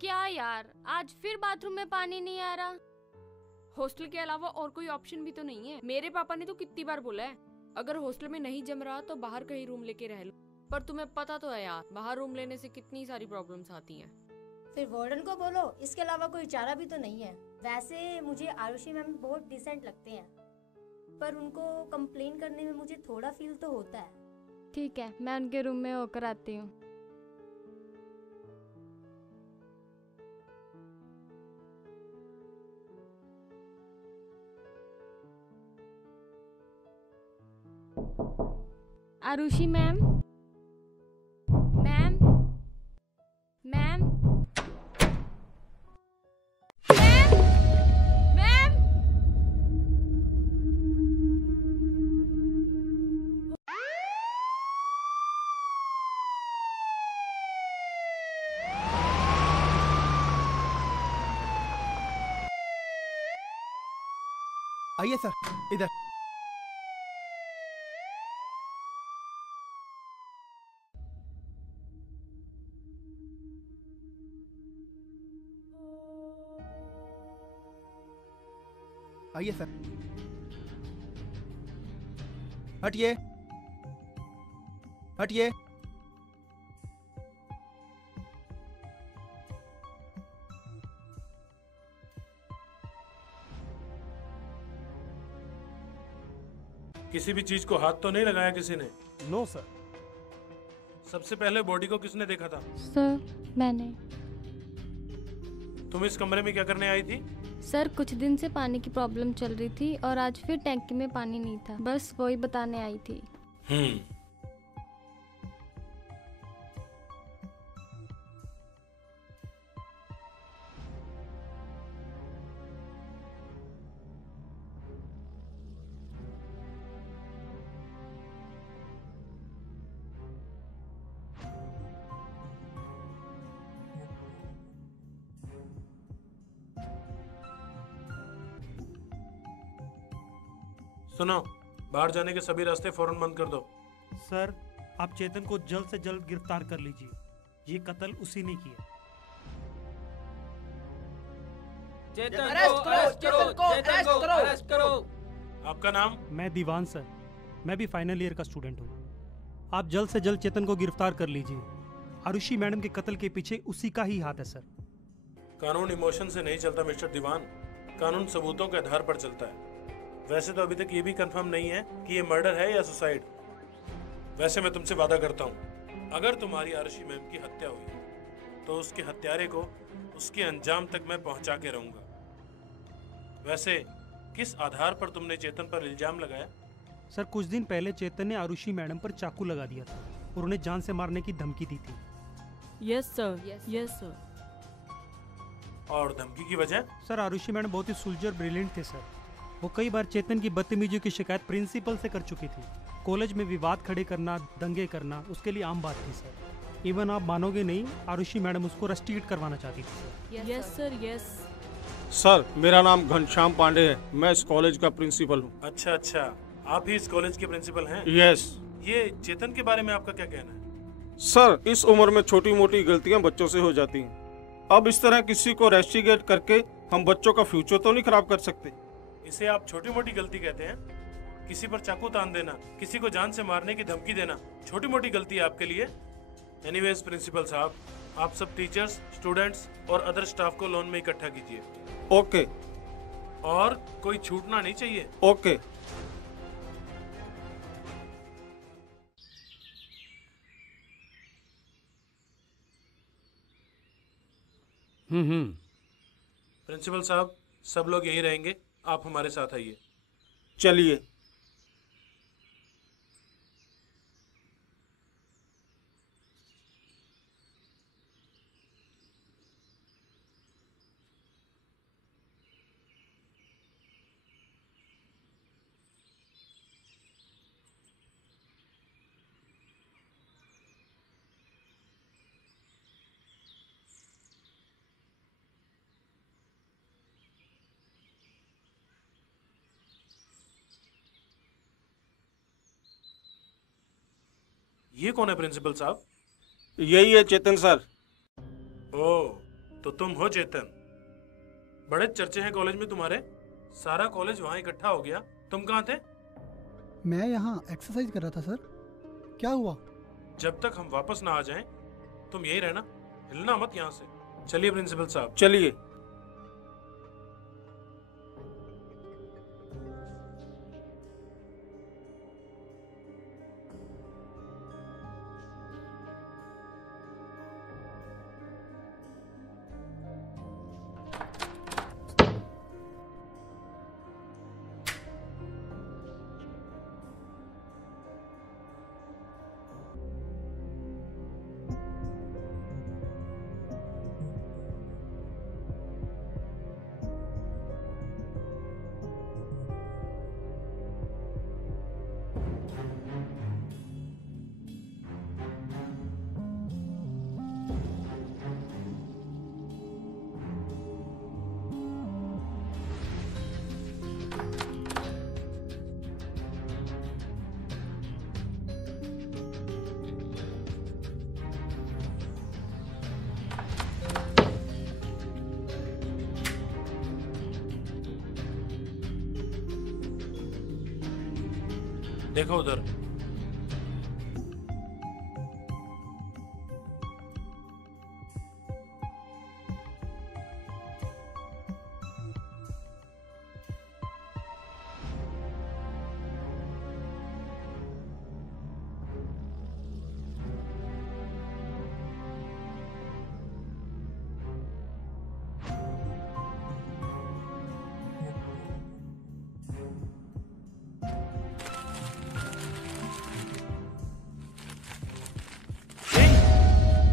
क्या यार, आज फिर बाथरूम में पानी नहीं आ रहा। हॉस्टल के अलावा और कोई ऑप्शन भी तो नहीं है। मेरे पापा ने तो कितनी बार बोला है अगर हॉस्टल में नहीं जम रहा तो बाहर कहीं रूम लेके रह लो, पर तुम्हें पता तो है यार बाहर रूम लेने से कितनी सारी प्रॉब्लम्स आती हैं। फिर वार्डन को बोलो, इसके अलावा कोई चारा भी तो नहीं है। वैसे मुझे आरुषि मैम बहुत डिसेंट लगते हैं, पर उनको कंप्लेन करने में मुझे थोड़ा फील तो होता है। ठीक है, मैं उनके रूम में होकर आती हूँ। Arushi ma'am, ma'am, ma'am, ma'am, ma'am. आइए सर, इधर। आइए सर। हटिए, हटिए। किसी भी चीज को हाथ तो नहीं लगाया किसी ने? No sir. सबसे पहले बॉडी को किसने देखा था? सर, मैंने। तुम इस कमरे में क्या करने आई थी? सर, कुछ दिन से पानी की प्रॉब्लम चल रही थी और आज फिर टैंकी में पानी नहीं था, बस वही बताने आई थी। सुनो, बाहर जाने के सभी रास्ते फौरन बंद कर दो। सर, आप चेतन को जल्द से जल्द गिरफ्तार कर लीजिए। ये कत्ल उसी ने किया। अरेस्ट करो। आपका नाम? मैं दीवान सर, मैं भी फाइनल ईयर का स्टूडेंट हूँ। आप जल्द से जल्द चेतन को गिरफ्तार कर लीजिए। आरुषि मैडम के कत्ल के पीछे उसी का ही हाथ है सर। कानून इमोशन से नहीं चलता मिस्टर दीवान, कानून सबूतों के आधार पर चलता है। वैसे तो अभी तक ये भी कंफर्म नहीं है कि ये मर्डर है या सुसाइड। वैसे मैं तुमसे वादा करता हूँ, अगर तुम्हारी आरुषि मैम की हत्या हुई तो उसके हत्यारे को उसके अंजाम तक मैं पहुंचा के रहूंगा। वैसे किस आधार पर तुमने चेतन पर इल्जाम लगाया? सर, कुछ दिन पहले चेतन ने आरुषि मैडम पर चाकू लगा दिया था और उन्हें जान से मारने की धमकी दी थी। Yes sir, yes sir. और धमकी की वजह? सर, आरुषि मैडम बहुत ही सुलझे और ब्रिलियंट थे सर। वो कई बार चेतन की बदतमीजी की शिकायत प्रिंसिपल से कर चुकी थी। कॉलेज में विवाद खड़े करना, दंगे करना उसके लिए आम बात थी सर। इवन आप मानोगे नहीं, आरुषि मैडम उसको रस्टिकेट करवाना चाहती थी। Yes sir, yes. सर, मेरा नाम घनश्याम पांडे है, मैं इस कॉलेज का प्रिंसिपल हूँ। अच्छा, आप ही इस कॉलेज के प्रिंसिपल हैं? यस। ये चेतन के बारे में आपका क्या कहना है? सर, इस उम्र में छोटी मोटी गलतियाँ बच्चों से हो जाती हैं। अब इस तरह किसी को रेस्टिकेट करके हम बच्चों का फ्यूचर तो नहीं खराब कर सकते। इसे आप छोटी मोटी गलती कहते हैं? किसी पर चाकू तान देना, किसी को जान से मारने की धमकी देना छोटी मोटी गलती है आपके लिए? एनीवेज प्रिंसिपल साहब, आप सब टीचर्स, स्टूडेंट्स और अदर स्टाफ को लॉन में इकट्ठा कीजिए। ओके। और कोई छूटना नहीं चाहिए। ओके। प्रिंसिपल साहब, सब लोग यहीं रहेंगे, आप हमारे साथ आइए। चलिए। ये कौन है प्रिंसिपल साहब? यही है चेतन सर। ओह, तो तुम हो चेतन। बड़े चर्चे हैं कॉलेज में तुम्हारे, सारा कॉलेज वहां इकट्ठा हो गया, तुम कहाँ थे? मैं यहाँ एक्सरसाइज कर रहा था सर। क्या हुआ? जब तक हम वापस ना आ जाएं, तुम यही रहना, हिलना मत यहाँ से। चलिए प्रिंसिपल साहब। चलिए। देखो उधर।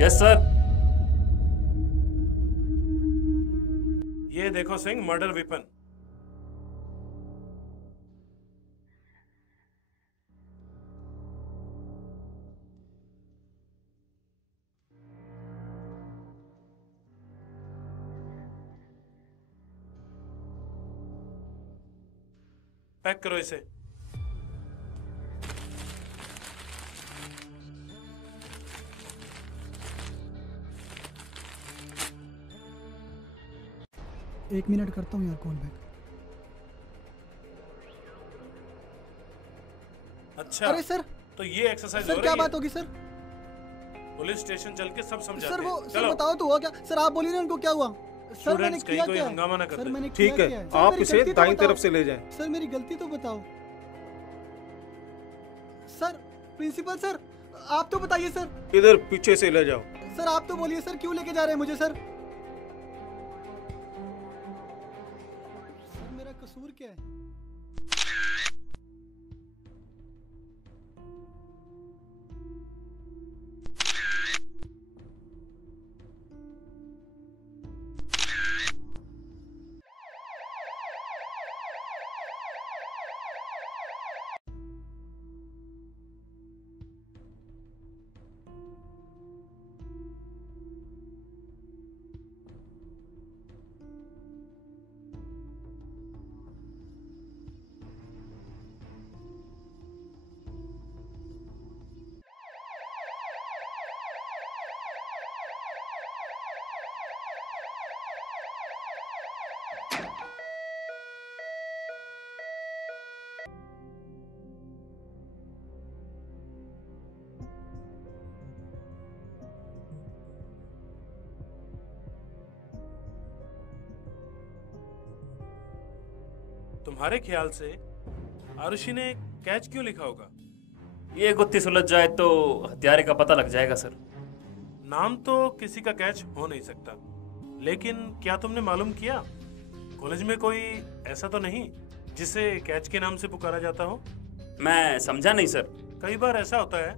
Yes sir. ये देखो सिंह, मर्डर वेपन। पैक करो इसे। एक मिनट करता हूँ यार कॉल बैक। अच्छा। अरे सर, तो ये एक्सरसाइज सर हो क्या रही बात है? होगी सर? पुलिस स्टेशन चल के सब समझाते सर वो हैं। सर चलो। बताओ तो हुआ क्या? सर आप बोलिए ना उनको क्या हुआ? सर मैंने स्टूडेंट्स कहीं किया कोई क्या? हंगामा ना कर सर दे। मैंने किया ठीक है, क्या? सर, आप मेरी इसे गलती तो दाईं बताओ। तरफ से ले जाएं। सर मेरी गलती तो बताओ। सर प्रिंसिपल सर, आप तो बताइए सर। इधर पीछे से ले जाओ। सर आप तो बोलिए सर, क्यों लेके जा रहे हैं मुझे? सर मेरा कसूर क्या है? तुम्हारे ख्याल से आरुषि ने कैच क्यों लिखा होगा? ये गुत्थी सुलझ जाए तो हत्यारे का पता लग जाएगा सर। नाम तो किसी का कैच हो नहीं सकता, लेकिन क्या तुमने मालूम किया कॉलेज में कोई ऐसा तो नहीं जिसे कैच के नाम से पुकारा जाता हो? मैं समझा नहीं सर। कई बार ऐसा होता है,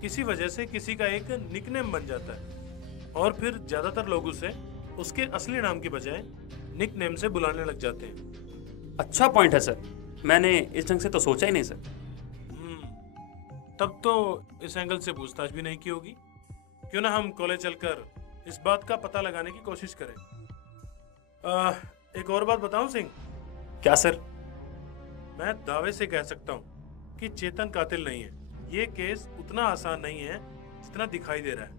किसी वजह से किसी का एक निकनेम बन जाता है और फिर ज्यादातर लोग उसे उसके असली नाम की बजाय निकनेम से बुलाने लग जाते हैं। अच्छा पॉइंट है सर, मैंने इस ढंग से तो सोचा ही नहीं सर। तब तो इस एंगल से पूछताछ भी नहीं की होगी। क्यों ना हम कॉलेज चलकर इस बात का पता लगाने की कोशिश करें। एक और बात बताऊं सिंह? क्या सर? मैं दावे से कह सकता हूं कि चेतन कातिल नहीं है। ये केस उतना आसान नहीं है जितना दिखाई दे रहा है।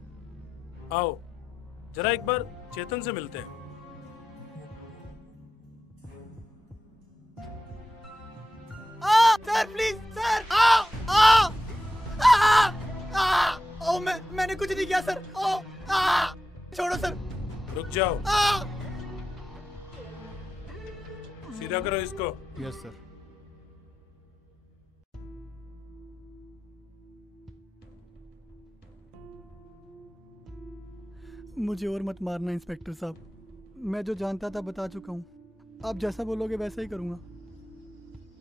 आओ जरा एक बार चेतन से मिलते हैं। सर प्लीज सर, आ आ आ आ ओ मैंने कुछ नहीं किया सर। ओ आ छोड़ो सर। रुक जाओ। आ सीधा करो इसको। Yes sir. मुझे और मत मारना इंस्पेक्टर साहब, मैं जो जानता था बता चुका हूँ। आप जैसा बोलोगे वैसा ही करूँगा।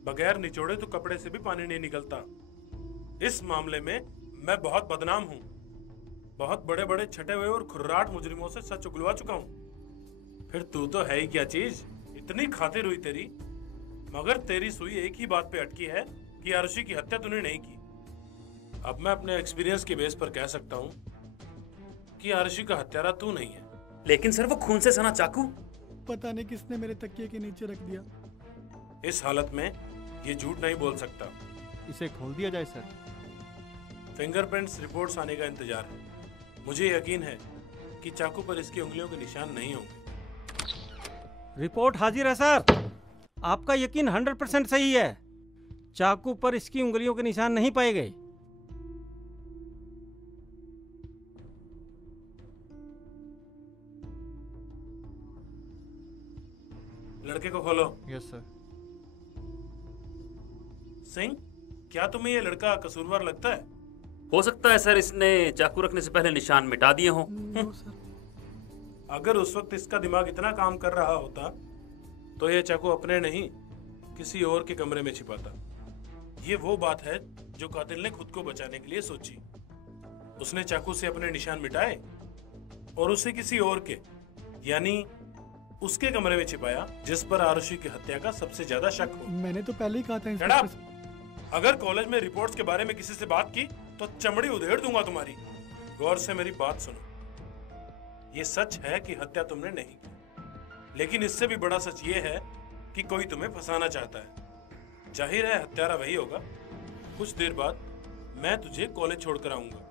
बगैर निचोड़े तो कपड़े से भी पानी नहीं निकलता। इस मामले में मैं बहुत बदनाम हूँ। बहुत बड़े बड़े छटे हुए और खुर्राट मुजरिमों से सच उगलवा चुका हूँ। फिर तू तो है ही क्या चीज, इतनी खातिर हुई तेरी। मगर तेरी सुई एक ही बात पे अटकी है कि आरुषि की हत्या तूने नहीं की। अब मैं अपने एक्सपीरियंस के बेस पर कह सकता हूँ कि आरुषि का हत्यारा तू नहीं है। लेकिन सर वो खून से सना चाकू, पता नहीं किसने मेरे तकिए के नीचे रख दिया। इस हालत में ये झूठ नहीं बोल सकता। इसे खोल दिया जाए सर। फिंगरप्रिंट्स रिपोर्ट्स आने का इंतजार है। मुझे यकीन है कि चाकू पर इसकी उंगलियों के निशान नहीं होंगे। रिपोर्ट हाजिर है सर। आपका यकीन 100% सही है। चाकू पर इसकी उंगलियों के निशान नहीं पाए गए। लड़के को खोलो। Yes sir. सिंह, क्या तुम्हें ये लड़का कसूरवार लगता है? हो सकता है सर इसने चाकू रखने से पहले निशान मिटा दिए हों। No sir. अगर उस वक्त इसका दिमाग इतना काम कर रहा होता तो ये चाकू अपने नहीं किसी और के कमरे में छिपाता। ये वो बात है जो कातिल ने खुद को बचाने के लिए सोची। उसने चाकू से अपने निशान मिटाए और उसे किसी और के यानी उसके कमरे में छिपाया जिस पर आरुषि की हत्या का सबसे ज्यादा शक हो। मैंने तो पहले ही कहा था इंस्पेक्टर साहब। अगर कॉलेज में रिपोर्ट्स के बारे में किसी से बात की तो चमड़ी उधेड़ दूंगा तुम्हारी। गौर से मेरी बात सुनो। ये सच है कि हत्या तुमने नहीं की, लेकिन इससे भी बड़ा सच ये है कि कोई तुम्हें फंसाना चाहता है। जाहिर है हत्यारा वही होगा। कुछ देर बाद मैं तुझे कॉलेज छोड़कर आऊंगा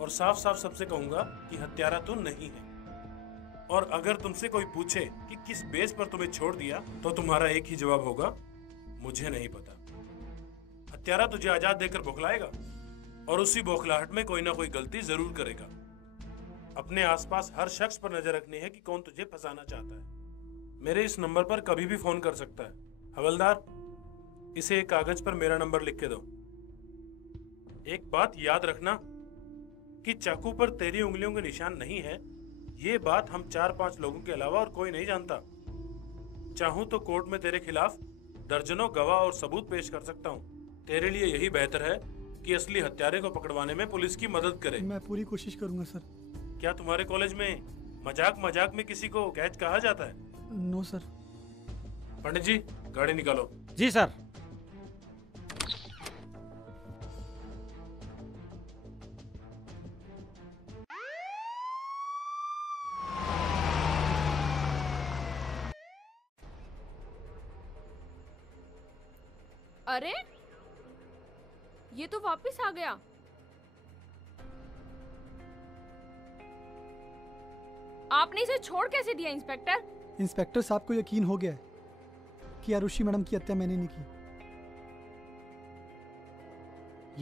और साफ साफ सबसे कहूंगा कि हत्यारा तू नहीं है। और अगर तुमसे कोई पूछे कि किस बेस पर तुम्हें छोड़ दिया तो तुम्हारा एक ही जवाब होगा, मुझे नहीं पता। हत्यारा तुझे आजाद देकर बौखलाएगा और उसी बौखलाहट में कोई ना कोई गलती जरूर करेगा। अपने आसपास हर शख्स पर नजर रखनी है कि कौन तुझे फंसाना चाहता है। मेरे इस नंबर पर कभी भी फोन कर सकता है। हवलदार, इसे एक कागज पर मेरा नंबर लिख के दो। एक बात याद रखना कि चाकू पर तेरी उंगलियों के निशान नहीं है। ये बात हम 4-5 लोगों के अलावा और कोई नहीं जानता। चाहूं तो कोर्ट में तेरे खिलाफ दर्जनों गवाह और सबूत पेश कर सकता हूं। तेरे लिए यही बेहतर है कि असली हत्यारे को पकड़वाने में पुलिस की मदद करे। मैं पूरी कोशिश करूंगा सर। क्या तुम्हारे कॉलेज में मजाक मजाक में किसी को कैच कहा जाता है? No sir. पंडित जी, गाड़ी निकालो। जी सर। अरे ये तो वापस आ गया। आपने इसे छोड़ कैसे दिया इंस्पेक्टर? इंस्पेक्टर साहब को यकीन हो गया है कि आरुषि मैडम की हत्या मैंने नहीं की।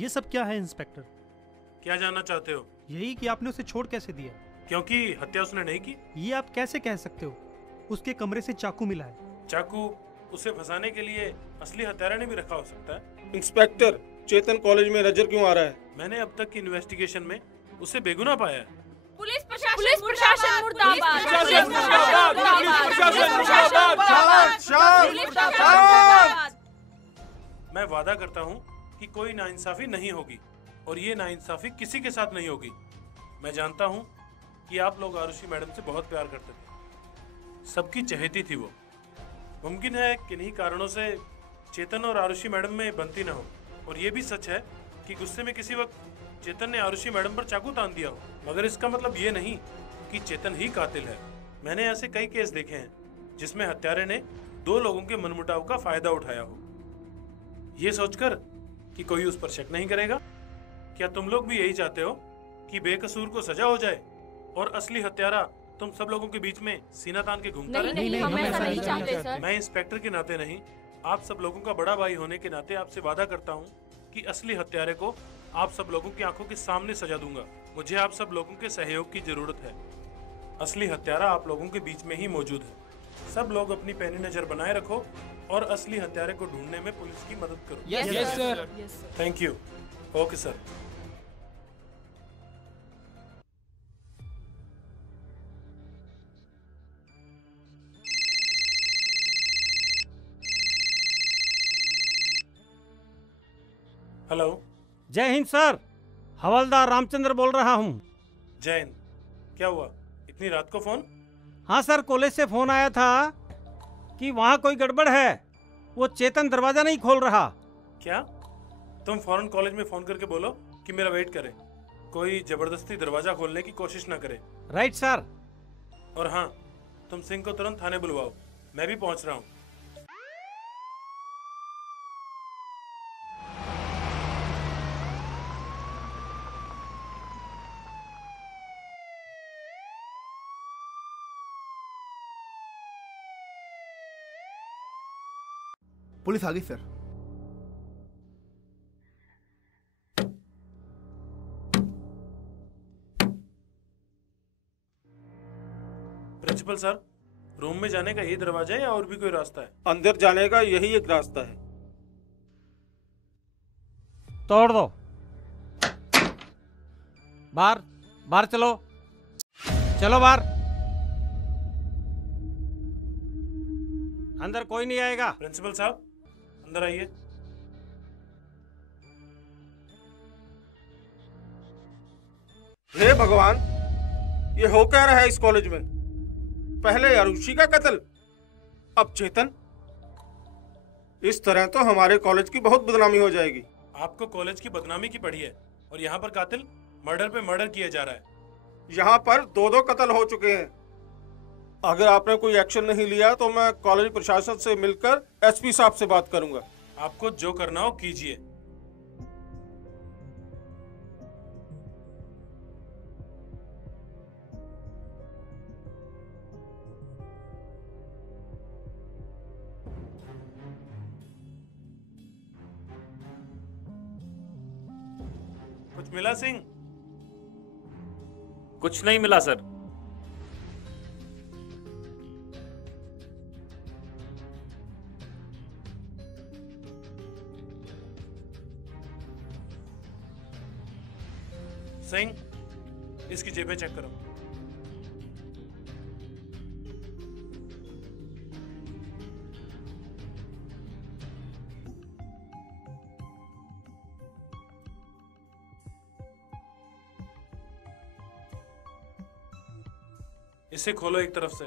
ये सब क्या है इंस्पेक्टर? क्या जानना चाहते हो? यही कि आपने उसे छोड़ कैसे दिया? क्योंकि हत्या उसने नहीं की। ये आप कैसे कह सकते हो? उसके कमरे से चाकू मिला है। चाकू उसे फंसाने के लिए असली हत्यारा ने भी रखा हो सकता है। इंस्पेक्टर, चेतन कॉलेज में नजर क्यों आ रहा है? मैंने अब तक की इन्वेस्टिगेशन में उसे बेगुनाह पाया है। पुलिस प्रशासन मुर्दाबाद। मैं वादा करता हूँ कि कोई नाइंसाफी नहीं होगी और ये नाइंसाफी किसी के साथ नहीं होगी। मैं जानता हूँ कि आप लोग आरुषि मैडम से बहुत प्यार करते थे, सबकी चहेती थी वो। मुमकिन है कि किन्हीं कारणों से चेतन और आरुषि मैडम में बनती ना हो। और ये भी सच है कि गुस्से में किसी वक्त चेतन ने आरुषि मैडम पर चाकू तान दिया हो। मगर इसका मतलब ये नहीं कि चेतन ही कातिल है। मैंने ऐसे कई केस देखे हैं जिसमें हत्यारे ने 2 लोगों के मनमुटाव का फायदा उठाया हो, ये सोचकर कि कोई उस पर शक नहीं करेगा। क्या तुम लोग भी यही चाहते हो कि बेकसूर को सजा हो जाए और असली हत्यारा तुम सब लोगों के बीच में सीना तान के घूमता नहीं रहे? नहीं, हम ऐसा नहीं चाहते सर। मैं इंस्पेक्टर के नाते नहीं, आप सब लोगों का बड़ा भाई होने के नाते आपसे वादा करता हूँ कि असली हत्यारे को आप सब लोगों की आंखों के सामने सजा दूंगा। मुझे आप सब लोगों के सहयोग की जरूरत है। असली हत्यारा आप लोगों के बीच में ही मौजूद है। सब लोग अपनी पैनी नजर बनाए रखो और असली हत्यारे को ढूंढने में पुलिस की मदद करो। Yes sir. Thank you. Okay sir. Hello. जय हिंद सर, हवलदार रामचंद्र बोल रहा हूँ। जय हिंद। क्या हुआ, इतनी रात को फोन? हाँ सर, कॉलेज से फोन आया था कि वहाँ कोई गड़बड़ है, वो चेतन दरवाजा नहीं खोल रहा। क्या? तुम फौरन कॉलेज में फोन करके बोलो कि मेरा वेट करे, कोई जबरदस्ती दरवाजा खोलने की कोशिश ना करे। Right sir. और हाँ, तुम सिंह को तुरंत थाने बुलवाओ, मैं भी पहुंच रहा हूँ। पुलिस आ गई सर। प्रिंसिपल सर, रूम में जाने का यही दरवाजा है या और भी कोई रास्ता है? अंदर जाने का यही एक रास्ता है। तोड़ दो। बाहर बाहर चलो, चलो बाहर। अंदर कोई नहीं आएगा। प्रिंसिपल साहब, अंदर आइए। हे भगवान, ये हो क्या रहा है इस कॉलेज में? पहले आरुषि का कत्ल, अब चेतन। इस तरह तो हमारे कॉलेज की बहुत बदनामी हो जाएगी। आपको कॉलेज की बदनामी की पड़ी है और यहाँ पर कातिल मर्डर पे मर्डर किया जा रहा है। यहाँ पर दो कत्ल हो चुके हैं। अगर आपने कोई एक्शन नहीं लिया तो मैं कॉलेज प्रशासन से मिलकर एसपी साहब से बात करूंगा। आपको जो करना हो कीजिए। कुछ मिला सिंह? कुछ नहीं मिला सर। सिंह, इसकी जेबें चेक करो। इसे खोलो एक तरफ से।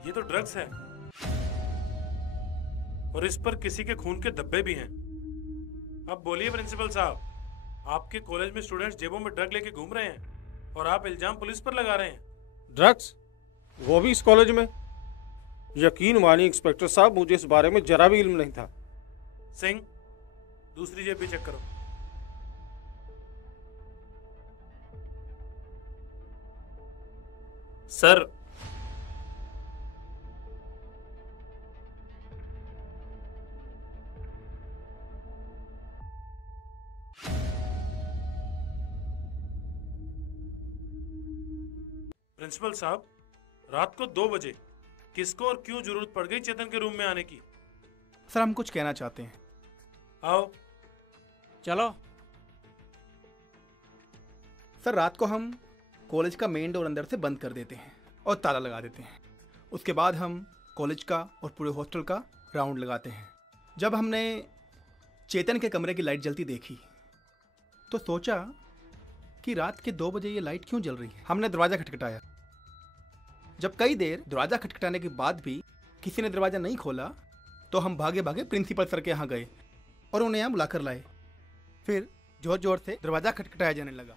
ये तो ड्रग्स है और इस पर किसी के खून के धब्बे भी हैं। अब बोलिए प्रिंसिपल साहब, आपके कॉलेज में स्टूडेंट्स जेबों में ड्रग लेके घूम रहे हैं और आप इल्जाम पुलिस पर लगा रहे हैं। ड्रग्स? वो भी इस कॉलेज में? यकीन मानिए इंस्पेक्टर साहब, मुझे इस बारे में जरा भी इल्म नहीं था। सिंह, दूसरी जेब भी चेक करो। सर, प्रिंसिपल साहब, रात को 2 बजे किसको और क्यों जरूरत पड़ गई चेतन के रूम में आने की? सर, हम कुछ कहना चाहते हैं। आओ। चलो। सर, रात को हम कॉलेज का मेन डोर अंदर से बंद कर देते हैं और ताला लगा देते हैं। उसके बाद हम कॉलेज का और पूरे हॉस्टल का राउंड लगाते हैं। जब हमने चेतन के कमरे की लाइट जलती देखी तो सोचा कि रात के 2 बजे ये लाइट क्यों जल रही है। हमने दरवाज़ा खटखटाया। जब कई देर दरवाज़ा खटखटाने के बाद भी किसी ने दरवाज़ा नहीं खोला तो हम भागे भागे प्रिंसिपल सर के यहाँ गए और उन्हें यहाँ बुलाकर लाए। फिर जोर जोर से दरवाज़ा खटखटाया जाने लगा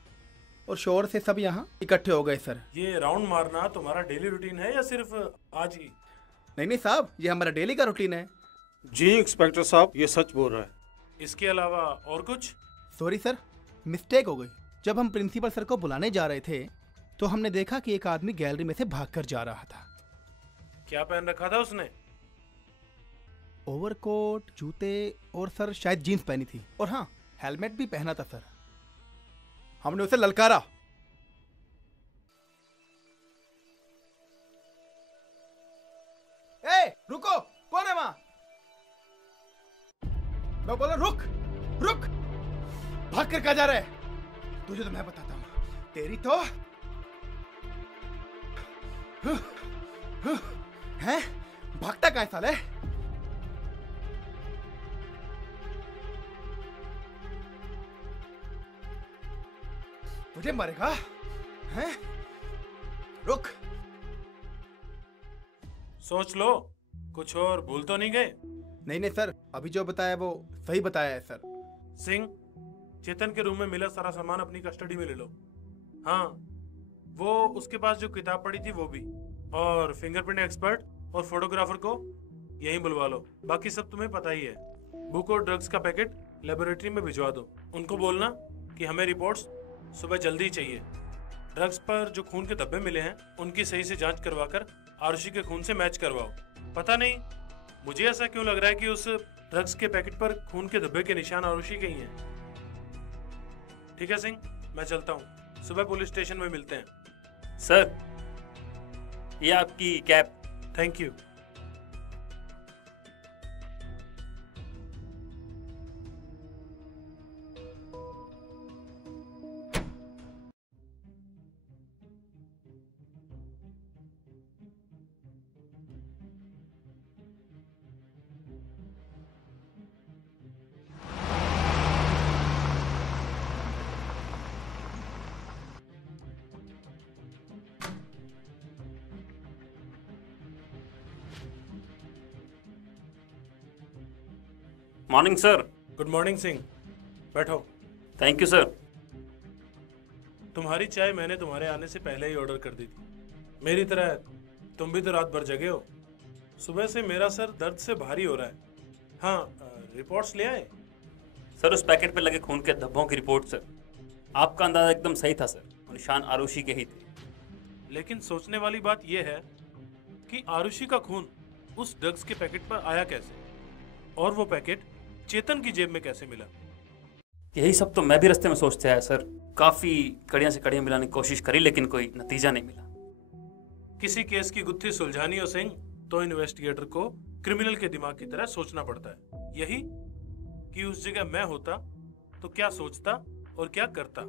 और शोर से सब यहाँ इकट्ठे हो गए सर। ये राउंड मारना तुम्हारा डेली रूटीन है या सिर्फ आज ही? नहीं साहब, ये हमारा डेली का रूटीन है। जी इंस्पेक्टर साहब, ये सच बोल रहा है। इसके अलावा और कुछ? सॉरी सर, मिस्टेक हो गई। जब हम प्रिंसिपल सर को बुलाने जा रहे थे तो हमने देखा कि एक आदमी गैलरी में से भागकर जा रहा था। क्या पहन रखा था उसने? ओवरकोट, जूते और सर शायद जीन्स पहनी थी, और हाँ हेलमेट भी पहना था सर। हमने उसे ललकारा। ए, रुको, कौन है वहां? मैं बोला रुक रुक, भाग कर कहा जा रहा है? तुझे तो मैं बताता हूं, तेरी तो है। भागता कहाँ है साले? तुझे मरेगा हैं? रुक, सोच लो, कुछ और भूल तो नहीं गए? नहीं सर, अभी जो बताया वो सही बताया है सर। सिंह, चेतन के रूम में मिला सारा सामान अपनी कस्टडी में ले लो। हाँ, वो उसके पास जो किताब पड़ी थी वो भी, और फिंगरप्रिंट एक्सपर्ट और फोटोग्राफर को यहीं बुलवा लो। बाकी सब तुम्हें पता ही है। बुक और ड्रग्स का पैकेट लेबोरेटरी में भिजवा दो। उनको बोलना कि हमें रिपोर्ट्स सुबह जल्दी चाहिए। ड्रग्स पर जो खून के धब्बे मिले हैं उनकी सही से जांच करवाकर आरुषि के खून से मैच करवाओ। पता नहीं मुझे ऐसा क्यों लग रहा है कि उस ड्रग्स के पैकेट पर खून के धब्बे के निशान आरुषि के ही हैं। ठीक है सिंह, मैं चलता हूँ। सुबह पुलिस स्टेशन में मिलते हैं। सर, ये आपकी cab. Thank you. Morning sir. Good morning Singh, बैठो। Thank you sir. तुम्हारी चाय मैंने तुम्हारे आने से पहले ही ऑर्डर कर दी थी। मेरी तरह तुम भी तो रात भर जगे हो। सुबह से मेरा सर दर्द से भारी हो रहा है। हाँ, रिपोर्ट्स ले आए? सर, उस पैकेट पे लगे खून के धब्बों की रिपोर्ट सर। आपका अंदाजा एकदम सही था सर, निशान आरुषि के ही थे। लेकिन सोचने वाली बात यह है कि आरुषि का खून उस ड्रग्स के पैकेट पर आया कैसे, और वो पैकेट चेतन की जेब में कैसे मिला? यही सब तो मैं भी रास्ते में सोचते आया सर। काफी कड़ियां से कड़ियां मिलाने की कोशिश करी, लेकिन कोई नतीजा नहीं मिला। किसी केस की गुत्थी सुलझानी हो सिंह, तो इन्वेस्टिगेटर को क्रिमिनल के दिमाग की तरह सोचना पड़ता है। यही कि उस जगह मैं होता तो क्या सोचता और क्या करता।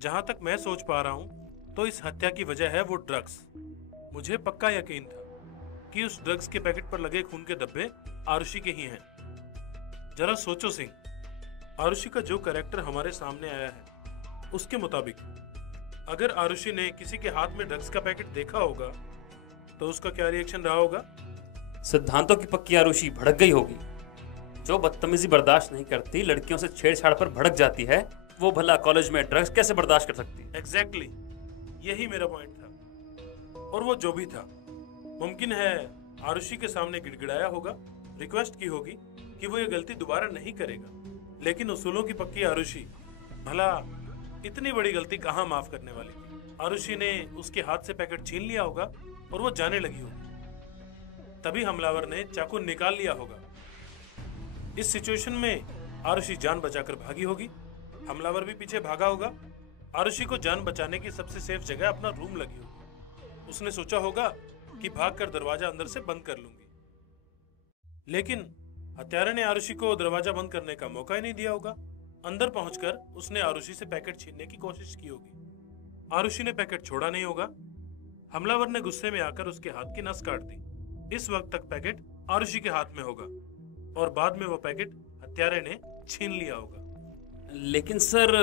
जहां तक मैं सोच पा रहा हूं तो इस हत्या की वजह है वो ड्रग्स। मुझे पक्का यकीन था कि उस ड्रग्स के पैकेट पर लगे खून के धब्बे आरुषि के ही हैं। जरा सोचो सिंह, आरुषि का जो कैरेक्टर हमारे सामने आया है उसके मुताबिक अगर आरुषि ने किसी के हाथ में ड्रग्स का पैकेट देखा होगा तो उसका क्या रिएक्शन रहा होगा? सिद्धांतों की पक्की आरुषि भड़क गई होगी। जो बदतमीजी बर्दाश्त नहीं करती, लड़कियों से छेड़छाड़ पर भड़क जाती है, वो भला कॉलेज में ड्रग्स कैसे बर्दाश्त कर सकती है? एग्जैक्टली, यही मेरा पॉइंट था। और वो जो भी था, मुमकिन है आरुषि के सामने गिड़गिड़ाया होगा, रिक्वेस्ट की होगी कि वो ये गलती दोबारा नहीं करेगा। लेकिन उसूलों की पक्की आरुषि भला इतनी बड़ी गलती कहाँ माफ करने वाली? आरुषि ने उसके हाथ से पैकेट छीन लिया होगा और वो जाने लगी होगी। तभी हमलावर ने चाकू निकाल लिया होगा। इस सिचुएशन में आरुषि जान बचाकर भागी होगी, हमलावर भी पीछे भागा होगा। आरुषि को जान बचाने की सबसे सेफ जगह अपना रूम लगी होगी। उसने सोचा होगा कि भागकर दरवाजा अंदर से बंद कर लूंगी, लेकिन हत्यारे ने आरुषि को दरवाजा बंद करने का मौका ही नहीं दिया होगा। अंदर पहुंचकर उसने आरुषि से पैकेट छीनने की कोशिश की होगी। आरुषि ने पैकेट छोड़ा नहीं होगा। हमलावर ने गुस्से में आकर उसके हाथ की नस काट दी। इस वक्त तक पैकेट आरुषि के हाथ में होगा और बाद में वो पैकेट हत्यारे ने छीन लिया होगा। लेकिन सर,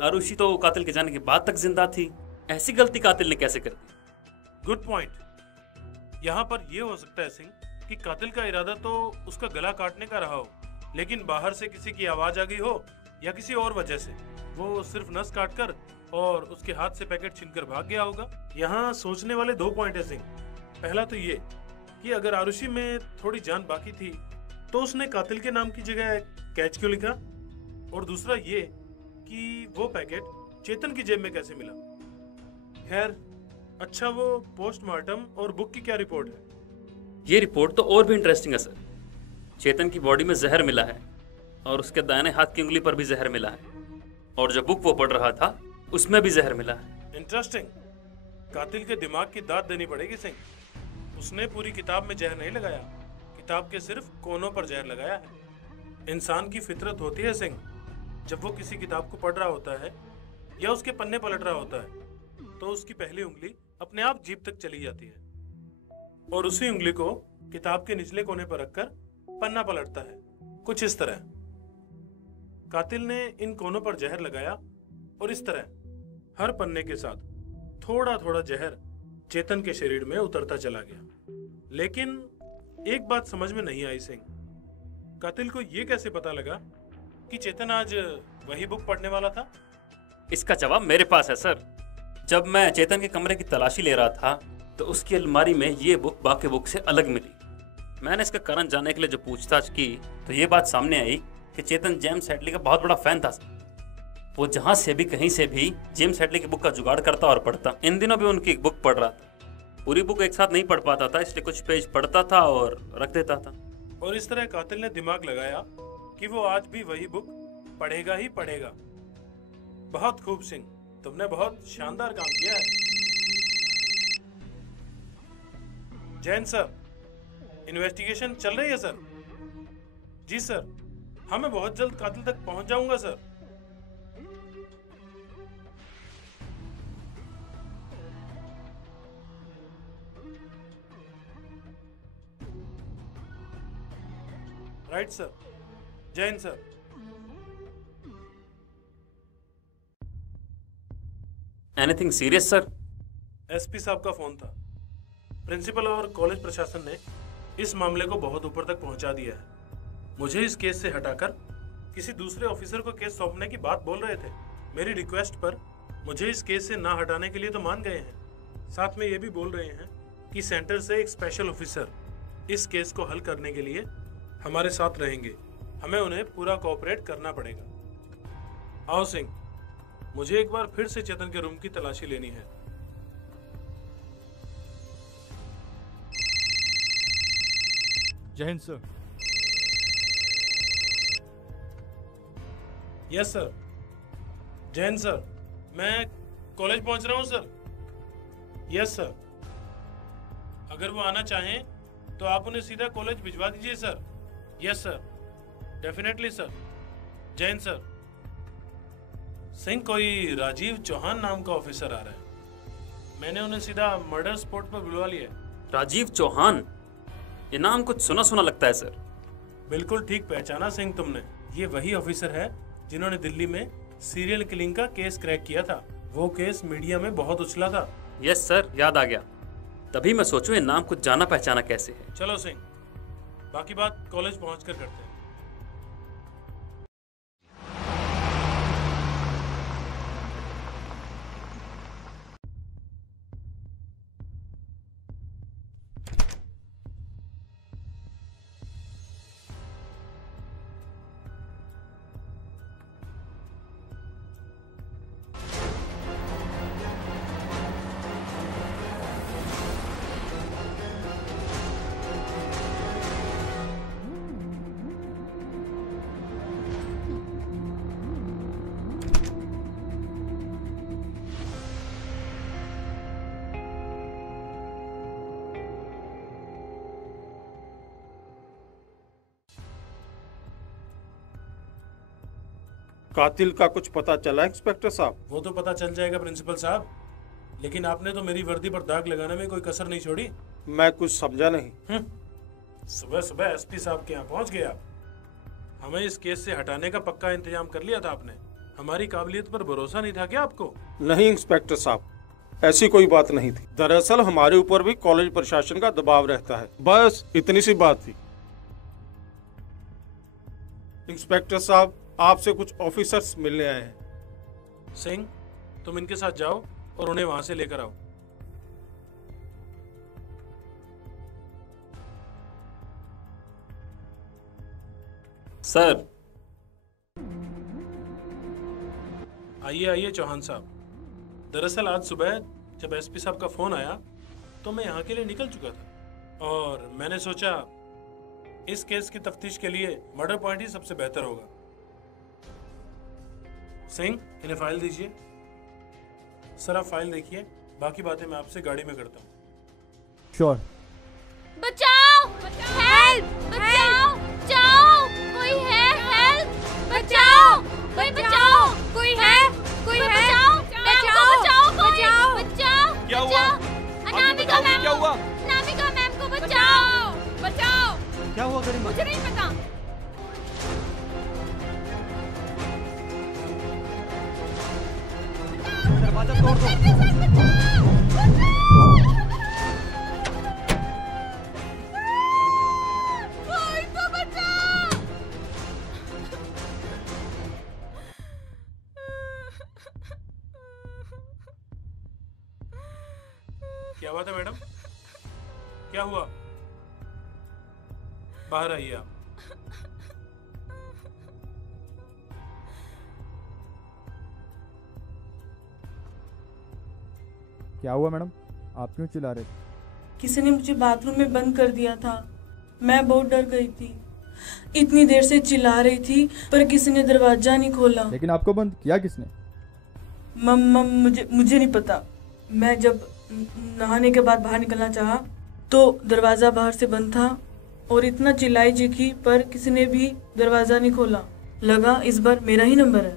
आरुषि तो कातिल के जाने के बाद तक जिंदा थी। ऐसी गलती कातिल ने कैसे कर दी? Good point. यहाँ पर यह हो सकता है सिंह कि कातिल का इरादा तो उसका गला काटने का रहा हो, लेकिन बाहर से किसी की आवाज आ गई हो या किसी और वजह से वो सिर्फ नस काटकर और उसके हाथ से पैकेट छीनकर भाग गया होगा। यहाँ सोचने वाले 2 पॉइंट है सिंह। पहला तो ये कि अगर आरुषि में थोड़ी जान बाकी थी तो उसने कातिल के नाम की जगह कैच क्यों लिखा, और दूसरा ये कि वो पैकेट चेतन की जेब में कैसे मिला। खैर, अच्छा वो पोस्टमार्टम और बुक की क्या रिपोर्ट है? ये रिपोर्ट तो और भी इंटरेस्टिंग है सर। चेतन की बॉडी में जहर मिला है और उसके दाहिने हाथ की उंगली पर भी जहर मिला है, और जो बुक वो पढ़ रहा था उसमें भी जहर मिला है। इंटरेस्टिंग। कातिल के दिमाग की दाद देनी पड़ेगी सिंह। उसने पूरी किताब में जहर नहीं लगाया, किताब के सिर्फ कोनों पर जहर लगाया है। इंसान की फितरत होती है सिंह, जब वो किसी किताब को पढ़ रहा होता है या उसके पन्ने पलट रहा होता है तो उसकी पहली उंगली अपने आप जीभ तक चली जाती है और उसी उंगली को किताब के निचले कोने पर रखकर पन्ना पलटता है, कुछ इस तरह। कातिल ने इन कोनों पर जहर लगाया और इस तरह हर पन्ने के साथ थोड़ा थोड़ा जहर चेतन के शरीर में उतरता चला गया। लेकिन एक बात समझ में नहीं आई सिंह, कातिल को यह कैसे पता लगा कि चेतन आज वही बुक पढ़ने वाला था? इसका जवाब मेरे पास है सर। जब मैं चेतन के कमरे की तलाशी ले रहा था तो उसकी अलमारी में ये बुक बाकी बुक से अलग मिली। मैंने इसका कारण जानने के लिए जो पूछताछ की तो ये बात सामने आई कि चेतन जेम्स हेडली का बहुत बड़ा फैन था। वो जहाँ से भी कहीं से भी जेम्स हेडली की बुक का जुगाड़ करता और पढ़ता। इन दिनों भी उनकी एक बुक पढ़ रहा था। पूरी बुक एक साथ नहीं पढ़ पाता था, इसलिए कुछ पेज पढ़ता था और रख देता था। और इस तरह कातिल ने दिमाग लगाया कि वो आज भी वही बुक पढ़ेगा ही पढ़ेगा। बहुत खूब सिंह, तुमने बहुत शानदार काम किया है। जैन सर, इन्वेस्टिगेशन चल रही है सर? जी सर, हाँ मैं बहुत जल्द कातिल तक पहुंच जाऊंगा sir. Right sir. Jain sir. Anything serious sir? SP साहब का फोन था। प्रिंसिपल और कॉलेज प्रशासन ने इस मामले को बहुत ऊपर तक पहुंचा दिया है। मुझे इस केस से हटाकर किसी दूसरे ऑफिसर को केस सौंपने की बात बोल रहे थे। मेरी रिक्वेस्ट पर मुझे इस केस से ना हटाने के लिए तो मान गए हैं। साथ में ये भी बोल रहे हैं कि सेंटर से एक स्पेशल ऑफिसर इस केस को हल करने के लिए हमारे साथ रहेंगे। हमें उन्हें पूरा कोऑपरेट करना पड़ेगा। आओ सिंह, मुझे एक बार फिर से चेतन के रूम की तलाशी लेनी है। जय Hind sir. Yes sir. Jain sir, मैं कॉलेज पहुंच रहा हूं सर। Yes sir. अगर वो आना चाहें तो आप उन्हें सीधा कॉलेज भिजवा दीजिए sir. Yes sir, definitely sir. Jain sir. Singh, कोई राजीव चौहान नाम का ऑफिसर आ रहा है। मैंने उन्हें सीधा मर्डर स्पॉट पर बुलवा लिया। राजीव चौहान? ये नाम कुछ सुना सुना लगता है सर। बिल्कुल ठीक पहचाना सिंह तुमने। ये वही ऑफिसर है जिन्होंने दिल्ली में सीरियल किलिंग का केस क्रैक किया था। वो केस मीडिया में बहुत उछला था। यस सर, याद आ गया। तभी मैं सोचूं ये नाम कुछ जाना पहचाना कैसे है। चलो सिंह, बाकी बात कॉलेज पहुंचकर करते हैं। कातिल का कुछ पता चला इंस्पेक्टर साहब? वो तो पता चल जाएगा प्रिंसिपल साहब, लेकिन आपने तो मेरी वर्दी पर दाग लगाने में कोई कसर नहीं छोड़ी। मैं कुछ समझा नहीं। सुबह सुबह एसपी साहब के यहाँ पहुंच गए आप। हमें इस केस से हटाने का पक्का इंतजाम कर लिया था आपने। हमारी काबिलियत पर भरोसा नहीं था क्या आपको? नहीं इंस्पेक्टर साहब, ऐसी कोई बात नहीं थी। दरअसल हमारे ऊपर भी कॉलेज प्रशासन का दबाव रहता है, बस इतनी सी बात थी। इंस्पेक्टर साहब, आपसे कुछ ऑफिसर्स मिलने आए हैं। सिंह, तुम इनके साथ जाओ और उन्हें वहां से लेकर आओ। सर। आइए आइए चौहान साहब। दरअसल आज सुबह जब एसपी साहब का फोन आया तो मैं यहाँ के लिए निकल चुका था और मैंने सोचा इस केस की तफ्तीश के लिए मर्डर पॉइंट ही सबसे बेहतर होगा। सिंह, इन्हें फाइल दीजिए। सर आप फाइल देखिए, बाकी बातें मैं आपसे गाड़ी में करता हूँ। श्योर। बचाओ! हेल्प! बचाओ! बचाओ! कोई है? हेल्प! बचाओ! कोई बचाओ! कोई है? कोई है? बचाओ! बचाओ! बचाओ! बचाओ! क्या हुआ? अनामिका मैम! क्या हुआ? अनामिका मैम को बचाओ! बचाओ! क्या हुआ गरिमा? मुझे नहीं पता। दरवाजा तोड़ दो। कोई तो बचाओ! क्या बात है मैडम? क्या हुआ? बाहर आइए आप। क्या हुआ मैडम? आप क्यों चिल्ला रहे थे? किसी ने मुझे बाथरूम में बंद कर दिया था। मैं बहुत डर गई थी। इतनी देर से चिल्ला रही थी पर किसी ने दरवाजा नहीं खोला। लेकिन आपको बंद किया किसने? मुझे नहीं पता। मैं जब नहाने के बाद बाहर निकलना चाहा तो दरवाजा बाहर से बंद था और इतना चिल्लाई चीखी पर किसी ने भी दरवाजा नहीं खोला। लगा इस बार मेरा ही नंबर है।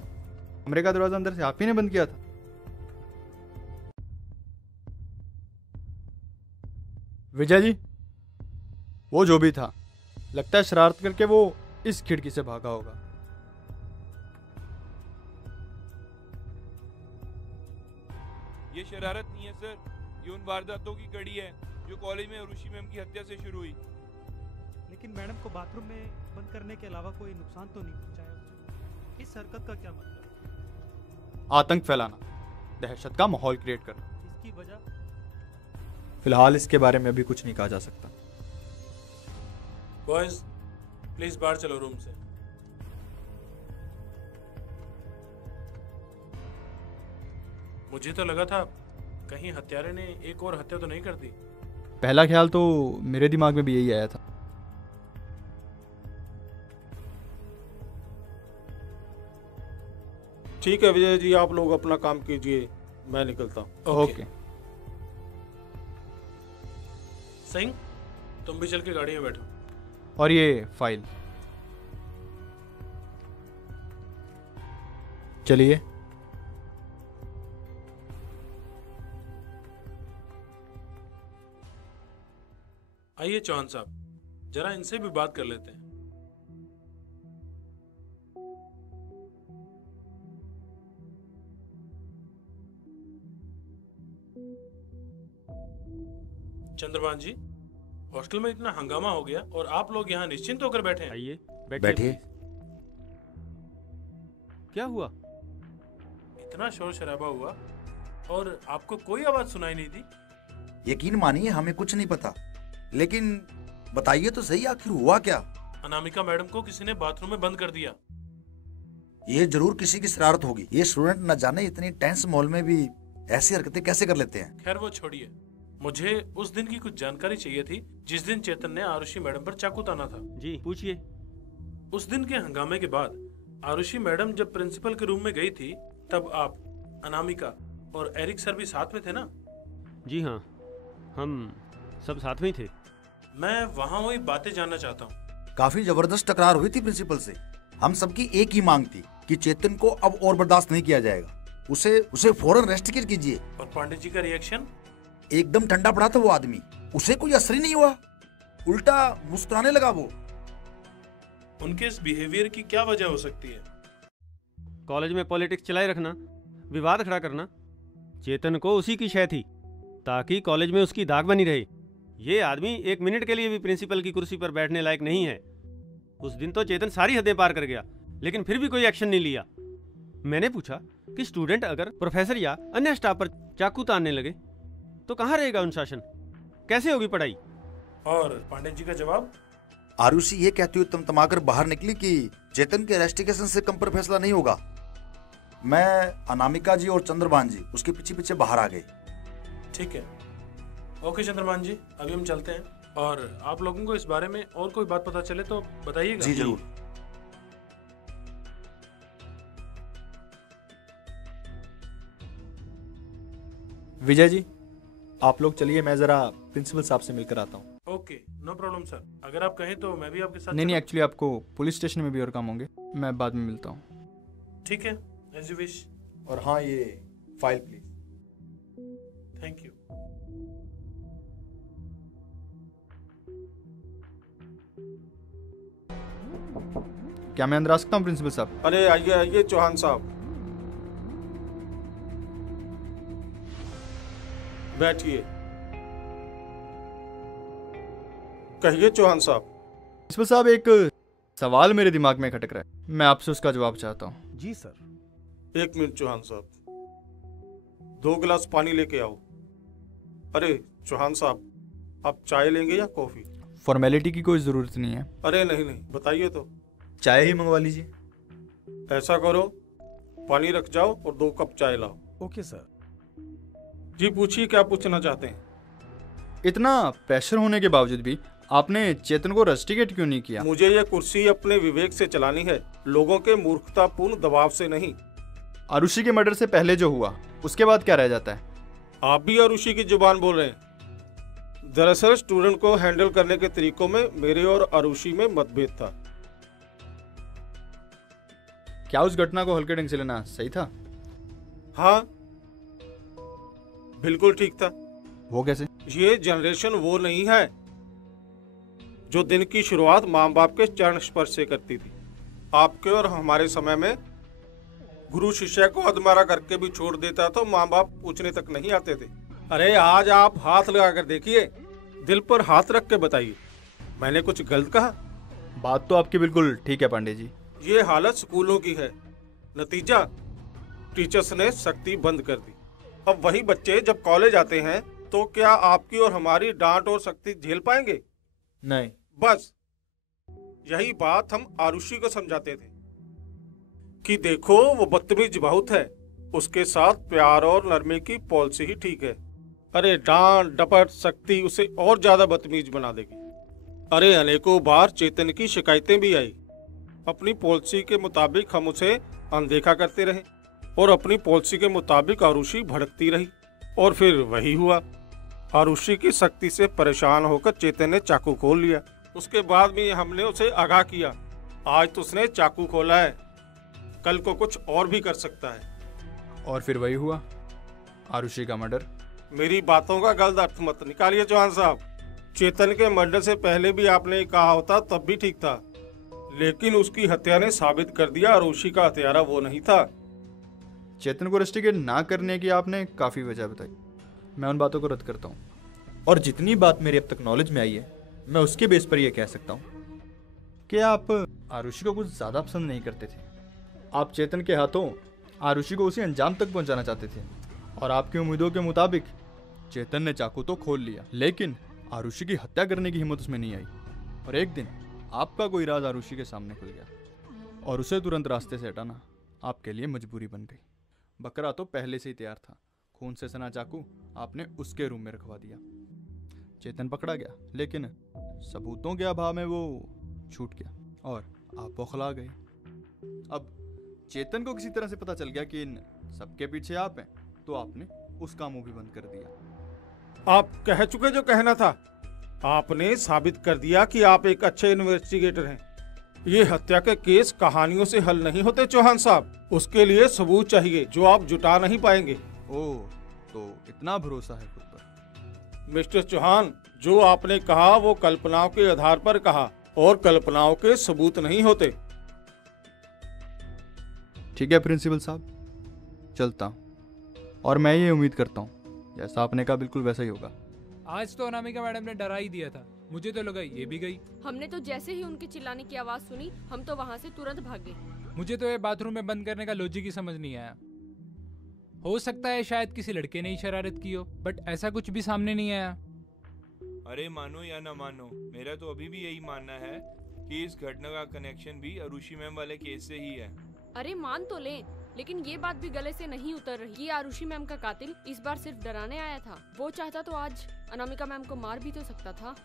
कमरे का दरवाजा अंदर से आप ही ने बंद किया था? विजय जी, वो जो भी था, लगता है शरारत करके वो इस खिड़की से भागा होगा। ये शरारत नहीं है सर, ये उन वारदातों की कड़ी है जो कॉलेज में अरुषि मैम की हत्या से शुरू हुई। लेकिन मैडम को बाथरूम में बंद करने के अलावा कोई नुकसान तो नहीं पहुंचाया उसने। इस हरकत का क्या मतलब? आतंक फैलाना, दहशत का माहौल क्रिएट करना। इसकी वजह? फिलहाल इसके बारे में अभी कुछ नहीं कहा जा सकता। बॉयज प्लीज बाहर चलो रूम से। मुझे तो लगा था कहीं हत्यारे ने एक और हत्या तो नहीं कर दी। पहला ख्याल तो मेरे दिमाग में भी यही आया था। ठीक है विजय जी, आप लोग अपना काम कीजिए, मैं निकलता हूँ। ओके। सिंह, तुम भी चल के गाड़ी में बैठो। और ये फाइल चलिए। आइए चौहान साहब, जरा इनसे भी बात कर लेते हैं। चंद्रभान जी, हॉस्टल में इतना हंगामा हो गया और आप लोग यहाँ निश्चिंत होकर बैठे हैं। आइए बैठिए। क्या हुआ? इतना शोर शराबा हुआ और आपको कोई आवाज सुनाई नहीं दी। यकीन मानिए हमें कुछ नहीं पता, लेकिन बताइए तो सही आखिर हुआ क्या? अनामिका मैडम को किसी ने बाथरूम में बंद कर दिया। ये जरूर किसी की शरारत होगी। ये स्टूडेंट न जाने इतनी टेंस माहौल में भी ऐसी हरकतें कैसे कर लेते हैं। खैर वो छोड़िए, मुझे उस दिन की कुछ जानकारी चाहिए थी जिस दिन चेतन ने आरुषि मैडम पर चाकू ताना था। जी पूछिए। उस दिन के हंगामे के बाद आरुषि मैडम जब प्रिंसिपल के रूम में गई थी तब आप, अनामिका और एरिक सर भी साथ में थे ना? जी हाँ, हम सब साथ में ही थे। मैं वहाँ वही बातें जानना चाहता हूँ। काफी जबरदस्त टकरार हुई थी प्रिंसिपल से। हम सबकी एक ही मांग थी कि चेतन को अब और बर्दाश्त नहीं किया जाएगा। उसे फौरन रेस्ट कीजिए। और पांडे जी का रिएक्शन? एकदम ठंडा पड़ा था वो आदमी, उसे कोई असर ही नहीं हुआ, उल्टा मुस्कुराने लगा वो। उनके इस बिहेवियर की क्या वजह हो सकती है? कॉलेज में पॉलिटिक्स चलाए रखना, विवाद खड़ा करना। चेतन को उसी की शय थी ताकि कॉलेज में उसकी दाग बनी रहे। ये आदमी एक मिनट के लिए भी प्रिंसिपल की कुर्सी पर बैठने लायक नहीं है। उस दिन तो चेतन सारी हदें पार कर गया, लेकिन फिर भी कोई एक्शन नहीं लिया। मैंने पूछा कि स्टूडेंट अगर प्रोफेसर या अन्य स्टाफ पर चाकू तानने लगे तो कहाँ रहेगा अनुशासन, कैसे होगी पढ़ाई? और पांडे जी का जवाब? आरुषि ये कहती हुई तमतमाकर बाहर निकली कि चेतन के रेस्टिकेशन से कम पर फैसला नहीं होगा। मैं, अनामिका जी और चंद्रभान जी उसके पीछे पीछे बाहर आ गए। ठीक है, ओके चंद्रभान जी, अभी हम चलते हैं। और आप लोगों को इस बारे में और कोई बात पता चले तो बताइएगा। जी जरूर। विजय जी, आप लोग चलिए, मैं जरा प्रिंसिपल साहब से मिलकर आता हूँ। ओके, नो प्रॉब्लम सर, अगर आप कहें तो मैं भी आपके साथ। नहीं, एक्चुअली आपको पुलिस स्टेशन में भी और काम होंगे, मैं बाद में मिलता हूँ। ठीक है, एज यू विश। और हाँ, ये फाइल प्लीज। Thank you. क्या मैं अंदर आ सकता हूँ प्रिंसिपल साहब? अरे आइए आइए चौहान साहब, बैठिए। कहिए चौहान साहब। प्रिंसिपल साहब, एक सवाल मेरे दिमाग में खटक रहा है, मैं आपसे उसका जवाब चाहता हूँ। जी सर। एक मिनट चौहान साहब, 2 गिलास पानी लेके आओ। अरे चौहान साहब, आप चाय लेंगे या कॉफी? फॉर्मेलिटी की कोई जरूरत नहीं है। अरे नहीं नहीं, बताइए तो। चाय ही मंगवा लीजिए। ऐसा करो, पानी रख जाओ और 2 कप चाय लाओ। Okay sir. जी पूछिए, क्या पूछना चाहते हैं? इतना प्रेशर होने के बावजूद भी आपने चेतन को रस्टिकेट क्यों नहीं किया? मुझे ये कुर्सी अपने विवेक से चलानी है, लोगों के मूर्खतापूर्ण दबाव से नहीं। आरुषि के मर्डर से पहले जो हुआ उसके बाद क्या रह जाता है? आप भी आरुषि की जुबान बोल रहे हैं। दरअसल स्टूडेंट को हैंडल करने के तरीकों में मेरे और आरुषि में मतभेद था। क्या उस घटना को हल्के ढंग से लेना सही था? हाँ, बिल्कुल ठीक था। वो कैसे? ये जनरेशन वो नहीं है जो दिन की शुरुआत माँ बाप के चरण स्पर्श से करती थी। आपके और हमारे समय में गुरु शिष्य को अधमरा करके भी छोड़ देता तो माँ बाप पूछने तक नहीं आते थे। अरे आज आप हाथ लगा कर देखिए, दिल पर हाथ रख के बताइए, मैंने कुछ गलत कहा? बात तो आपकी बिल्कुल ठीक है पांडे जी। ये हालत स्कूलों की है, नतीजा टीचर्स ने सख्ती बंद कर दी। अब वही बच्चे जब कॉलेज आते हैं तो क्या आपकी और हमारी डांट और सख्ती झेल पाएंगे? नहीं। बस यही बात हम आरुषि को समझाते थे कि देखो वो बदतमीज बहुत है, उसके साथ प्यार और नरमी की पॉलिसी ही ठीक है। अरे डांट डपट सख्ती उसे और ज्यादा बदतमीज बना देगी। अरे अनेकों बार चेतन की शिकायतें भी आई। अपनी पॉलिसी के मुताबिक हम उसे अनदेखा करते रहे और अपनी पॉलिसी के मुताबिक आरुषि भड़कती रही और फिर वही हुआ। आरुषि की सख्ती से परेशान होकर चेतन ने चाकू खोल लिया। उसके बाद भी हमने उसे आगाह किया, आज तो उसने चाकू खोला है, कल को कुछ और भी कर सकता है। और फिर वही हुआ, आरुषि का मर्डर। मेरी बातों का गलत अर्थ मत निकालिए चौहान साहब। चेतन के मर्डर से पहले भी आपने कहा होता तब भी ठीक था, लेकिन उसकी हत्या ने साबित कर दिया आरुषि का हत्यारा वो नहीं था। चेतन को रस्टिकेट ना करने की आपने काफी वजह बताई, मैं उन बातों को रद्द करता हूँ। और जितनी बात मेरे अब तक नॉलेज में आई है, मैं उसके बेस पर यह कह सकता हूँ कि आप आरुषि को कुछ ज्यादा पसंद नहीं करते थे। आप चेतन के हाथों आरुषि को उसी अंजाम तक पहुंचाना चाहते थे और आपकी उम्मीदों के मुताबिक चेतन ने चाकू तो खोल लिया, लेकिन आरुषि की हत्या करने की हिम्मत उसमें नहीं आई। और एक दिन आपका कोई राज आरुषि के सामने खुल गया और उसे तुरंत रास्ते से हटाना आपके लिए मजबूरी बन गई। बकरा तो पहले से ही तैयार था, खून से सना चाकू आपने उसके रूम में रखवा दिया। चेतन पकड़ा गया, लेकिन सबूतों के अभाव में वो छूट गया और आप बौखला गए। अब चेतन को किसी तरह से पता चल गया कि इन सबके पीछे आप हैं, तो आपने उसका मुंह भी बंद कर दिया। आप कह चुके जो कहना था, आपने साबित कर दिया कि आप एक अच्छे इन्वेस्टिगेटर हैं। ये हत्या के केस कहानियों से हल नहीं होते चौहान साहब, उसके लिए सबूत चाहिए जो आप जुटा नहीं पाएंगे। ओह, तो इतना भरोसा है खुद पर? मिस्टर चौहान, जो आपने कहा वो कल्पनाओं के आधार पर कहा और कल्पनाओं के सबूत नहीं होते। ठीक है प्रिंसिपल साहब, चलता हूँ। और मैं ये उम्मीद करता हूँ जैसा आपने कहा बिल्कुल वैसा ही होगा। आज तो अनामिका मैडम ने डरा ही दिया था, मुझे तो लगा ये भी गई। हमने तो जैसे ही उनके चिल्लाने की आवाज सुनी, हम तो वहाँ से तुरंत भागे। मुझे तो ये बाथरूम में बंद करने का लॉजिक ही समझ नहीं आया। हो सकता है शायद किसी लड़के ने ही शरारत की हो, बट ऐसा कुछ भी सामने नहीं आया। अरे मानो या ना मानो, मेरा तो अभी भी यही मानना है कि इस घटना का कनेक्शन भी अरुषि मैम वाले केस से ही है। अरे मान तो ले, लेकिन ये बात भी गले से नहीं उतर रही कि आरुषि मैम का कातिल इस बार सिर्फ डराने आया था। वो चाहता तो आज अनामिका मैम को मार भी तो सकता था।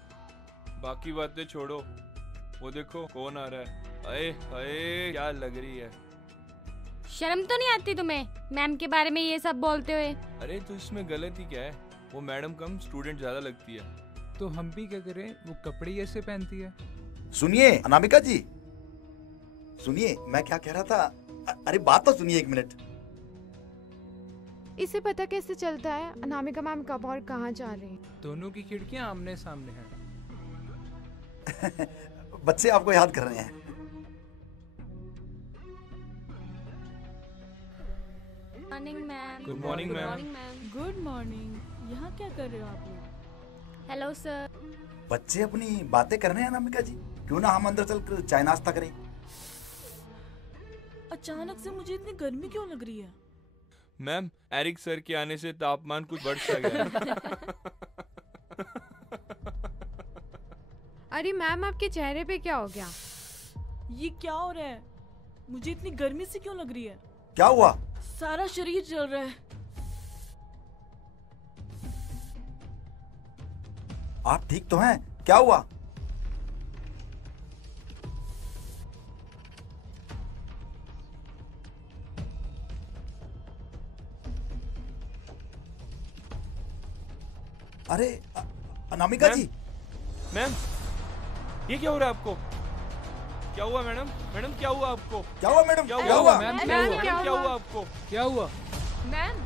बाकी बातें छोड़ो, वो देखो कौन आ रहा है। अरे अरे क्या लग रही है। शर्म तो नहीं आती तुम्हें मैम के बारे में ये सब बोलते हुए? अरे तो इसमें गलत ही क्या है, वो मैडम कम स्टूडेंट ज्यादा लगती है। तो हम भी क्या करें, वो कपड़े ही ऐसे पहनती है। सुनिए अनामिका जी, सुनिए मैं क्या कह रहा था। अरे बात तो सुनिए एक मिनट। इसे पता कैसे चलता है अनामिका मैम कब और कहाँ जा रही हैं? दोनों की खिड़कियां आमने सामने हैं। बच्चे आपको याद कर रहे हैं। Morning ma'am. Good morning ma'am. Good morning. यहाँ क्या कर रहे हो आप लोग? Hello sir. बच्चे अपनी बातें कर रहे हैं अनामिका जी, क्यों ना हम अंदर चल चाय नाश्ता करें। अचानक से मुझे इतनी गर्मी क्यों लग रही है? मैम, एरिक सर के आने से तापमान कुछ बढ़ सा गया। अरे मैम आपके चेहरे पे क्या हो गया? ये क्या हो रहा है? मुझे इतनी गर्मी से क्यों लग रही है? क्या हुआ? सारा शरीर जल रहा है। आप ठीक तो हैं? क्या हुआ? अरे अनामिका जी। मैम, ये क्या हो रहा है आपको? क्या हुआ मैडम? मैडम क्या हुआ आपको? क्या हुआ मैडम? क्या क्या हुआ हुआ मैम? क्या हुआ? क्या हुआ आपको? क्या हुआ? मैम,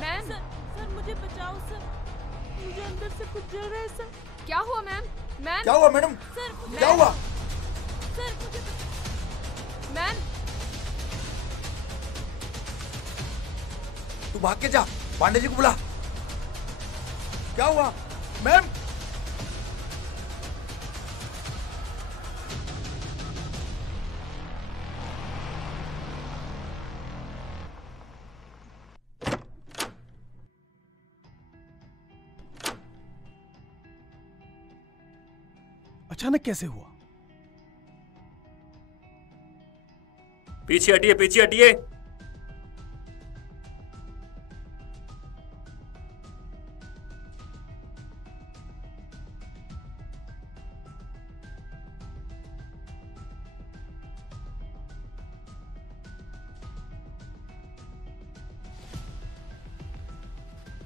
मैम, सर मुझे बचाओ सर, मुझे अंदर से कुछ जल रहा है सर। क्या हुआ मैम? मैम क्या हुआ मैडम? सर क्या हुआ? सर मुझे मैम, तू भाग के जा, पांडे जी को बुला। क्या हुआ मैम? अचानक कैसे हुआ? पीछे हटिए, पीछे हटिए।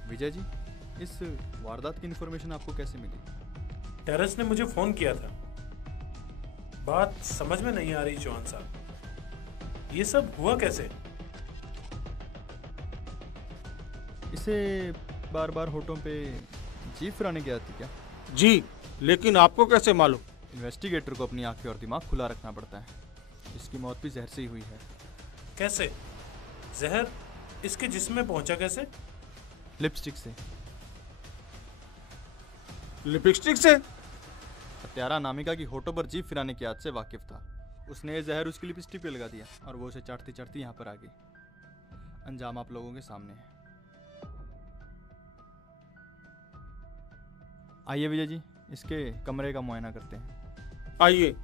विजय जी, इस वारदात की इन्फॉर्मेशन आपको कैसे मिली? टेरेस ने मुझे फोन किया था। बात समझ में नहीं आ रही चौहान साहब, ये सब हुआ कैसे? इसे बार बार होठों पे जीभ फुलाने की आदत थी क्या? जी, लेकिन आपको कैसे मालूम? इन्वेस्टिगेटर को अपनी आंखें और दिमाग खुला रखना पड़ता है। इसकी मौत भी जहर से ही हुई है। कैसे? जहर इसके जिस्म में पहुंचा कैसे? लिपस्टिक से। लिपस्टिक से? हत्यारा अनामिका की होठों पर जीभ फिराने की आदत से वाकिफ था। उसने ये जहर उसकी लिपस्टिक पे लगा दिया और वो उसे चढ़ती चढ़ती यहाँ पर आ गई। अंजाम आप लोगों के सामने है। आइए विजय जी, इसके कमरे का मुआयना करते हैं। आइए।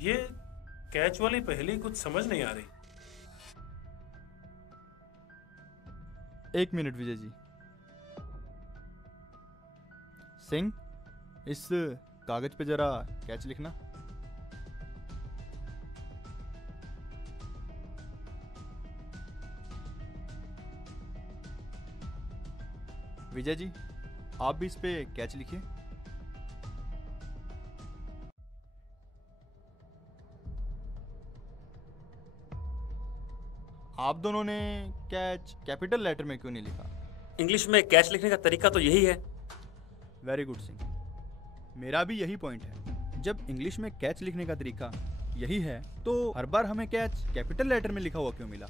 ये कैच वाली पहेली कुछ समझ नहीं आ रही। एक मिनट विजय जी। सिंह, इस कागज पे जरा कैच लिखना। विजय जी, आप भी इस पे कैच लिखिए। आप दोनों ने कैच कैपिटल लेटर में क्यों नहीं लिखा? इंग्लिश में कैच लिखने का तरीका तो यही है। वेरी गुड सिंह, मेरा भी यही पॉइंट है। जब इंग्लिश में कैच लिखने का तरीका यही है तो हर बार हमें कैच कैपिटल लेटर में लिखा हुआ क्यों मिला?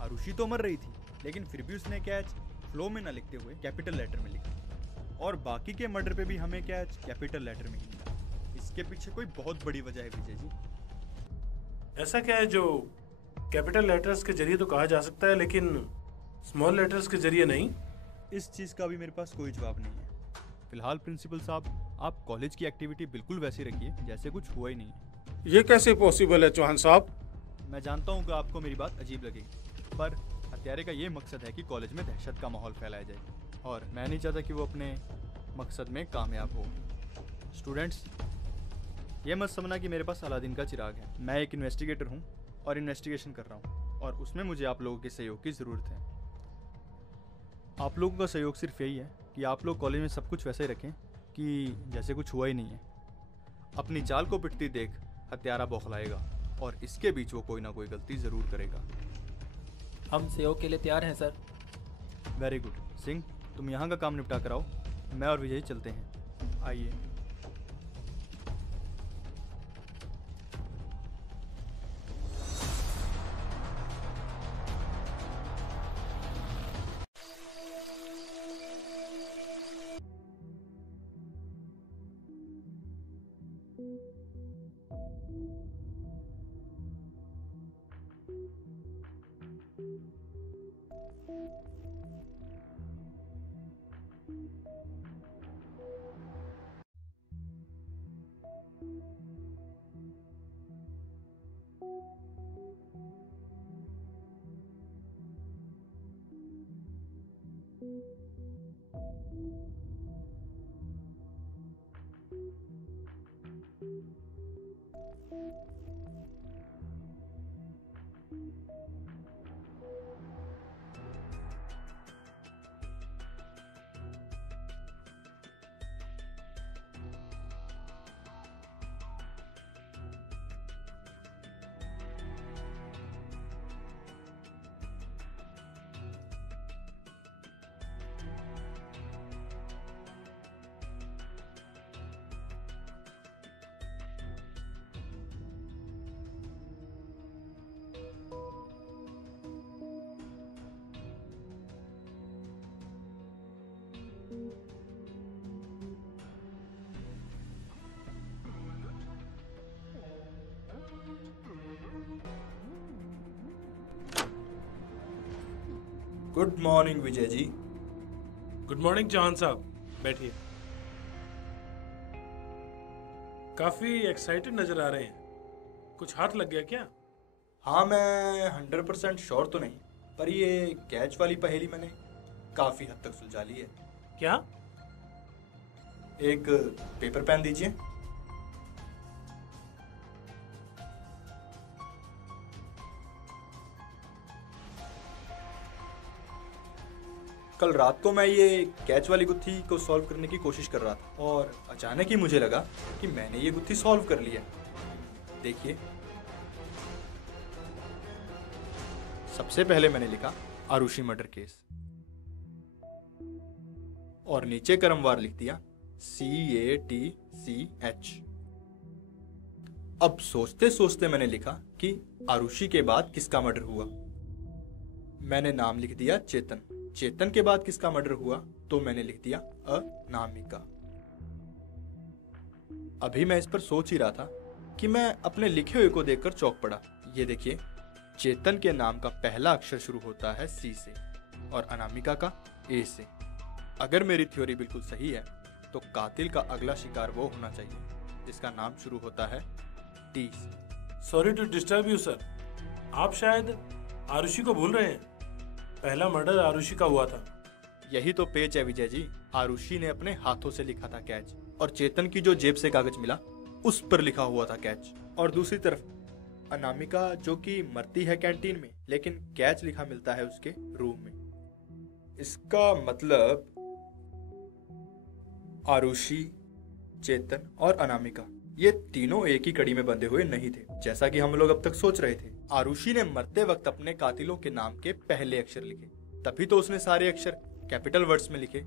आरुषि तो मर रही थी, लेकिन फिर भी उसने कैच फ्लो में ना लिखते हुए कैपिटल लेटर में लिखा, और बाकी के मर्डर पे भी हमें कैच कैपिटल लेटर में ही मिला। इसके पीछे कोई बहुत बड़ी वजह है विजय जी। ऐसा क्या है जो कैपिटल लेटर्स के जरिए तो कहा जा सकता है, लेकिन स्मॉल लेटर्स के जरिए नहीं? इस चीज़ का भी मेरे पास कोई जवाब नहीं है। फिलहाल प्रिंसिपल साहब, आप कॉलेज की एक्टिविटी बिल्कुल वैसी रखिए जैसे कुछ हुआ ही नहीं है। ये कैसे पॉसिबल है चौहान साहब? मैं जानता हूँ कि आपको मेरी बात अजीब लगेगी, पर हत्यारे का ये मकसद है कि कॉलेज में दहशत का माहौल फैलाया जाए, और मैं नहीं चाहता कि वो अपने मकसद में कामयाब हो। स्टूडेंट्स, ये मत समझना कि मेरे पास अलादीन का चिराग है। मैं एक इन्वेस्टिगेटर हूँ और इन्वेस्टिगेशन कर रहा हूँ, और उसमें मुझे आप लोगों के सहयोग की ज़रूरत है। आप लोगों का सहयोग सिर्फ यही है कि आप लोग कॉलेज में सब कुछ वैसे ही रखें कि जैसे कुछ हुआ ही नहीं है। अपनी चाल को पिटती देख हत्यारा बौखलाएगा, और इसके बीच वो कोई ना कोई गलती ज़रूर करेगा। हम सहयोग के लिए तैयार हैं सर। वेरी गुड सिंह, तुम यहाँ का काम निपटा कर आओ, मैं और विजय चलते हैं। आइए। गुड मॉर्निंग विजय जी। गुड मॉर्निंग चौहान साहब, बैठिए। काफी एक्साइटेड नजर आ रहे हैं, कुछ हाथ लग गया क्या? हाँ, मैं 100% श्योर तो नहीं, पर ये कैच वाली पहेली मैंने काफी हद तक सुलझा ली है। क्या? एक पेपर पेन दीजिए। कल रात को मैं ये कैच वाली गुत्थी को सॉल्व करने की कोशिश कर रहा था, और अचानक ही मुझे लगा कि मैंने ये गुत्थी सॉल्व कर ली है। देखिए, सबसे पहले मैंने लिखा आरुषि मर्डर केस, और नीचे क्रमवार लिख दिया CATCH। अब सोचते सोचते मैंने लिखा कि आरुषि के बाद किसका मर्डर हुआ। मैंने नाम लिख दिया चेतन। चेतन के बाद किसका मर्डर हुआ, तो मैंने लिख दिया अनामिका। अभी मैं इस पर सोच ही रहा था कि मैं अपने लिखे हुए को देखकर चौंक पड़ा। ये देखिए, चेतन के नाम का पहला अक्षर शुरू होता है C से और अनामिका का A से। अगर मेरी थ्योरी बिल्कुल सही है तो कातिल का अगला शिकार वो होना चाहिए जिसका नाम शुरू होता है T से। Sorry to disturb you sir, आप शायद आरुषि को भूल रहे हैं। पहला मर्डर आरुषि का हुआ था। यही तो पेच है विजय जी। आरुषि ने अपने हाथों से लिखा था कैच, और चेतन की जो जेब से कागज मिला उस पर लिखा हुआ था कैच। और दूसरी तरफ अनामिका जो कि मरती है कैंटीन में, लेकिन कैच लिखा मिलता है उसके रूम में। इसका मतलब आरुषि, चेतन और अनामिका ये तीनों एक ही कड़ी में बंधे हुए नहीं थे, जैसा कि हम लोग अब तक सोच रहे थे। आरुषि ने मरते वक्त अपने कातिलों के नाम के पहले अक्षर लिखे, तभी तो उसने सारे अक्षर कैपिटल वर्ड्स में लिखे,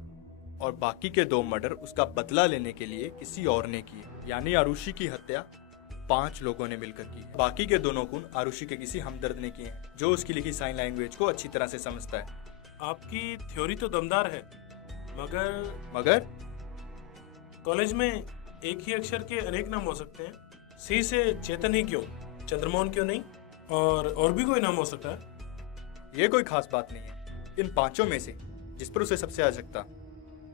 और बाकी के 2 मर्डर उसका बदला लेने के लिए किसी और ने किए। यानी आरुषि की हत्या 5 लोगों ने मिलकर की है। बाकी के 2 खून आरुषि के किसी हमदर्द ने किए हैं, जो उसकी लिखी साइन लैंग्वेज को अच्छी तरह से समझता है। आपकी थ्योरी तो दमदार है, मगर कॉलेज में एक ही अक्षर के अनेक नाम हो सकते हैं। सी से चेतन ही क्यों, चंद्रमोहन क्यों नहीं, और भी कोई नाम हो सकता है। ये कोई खास बात नहीं है। इन 5 में से जिस पर उसे सबसे आवश्यकता,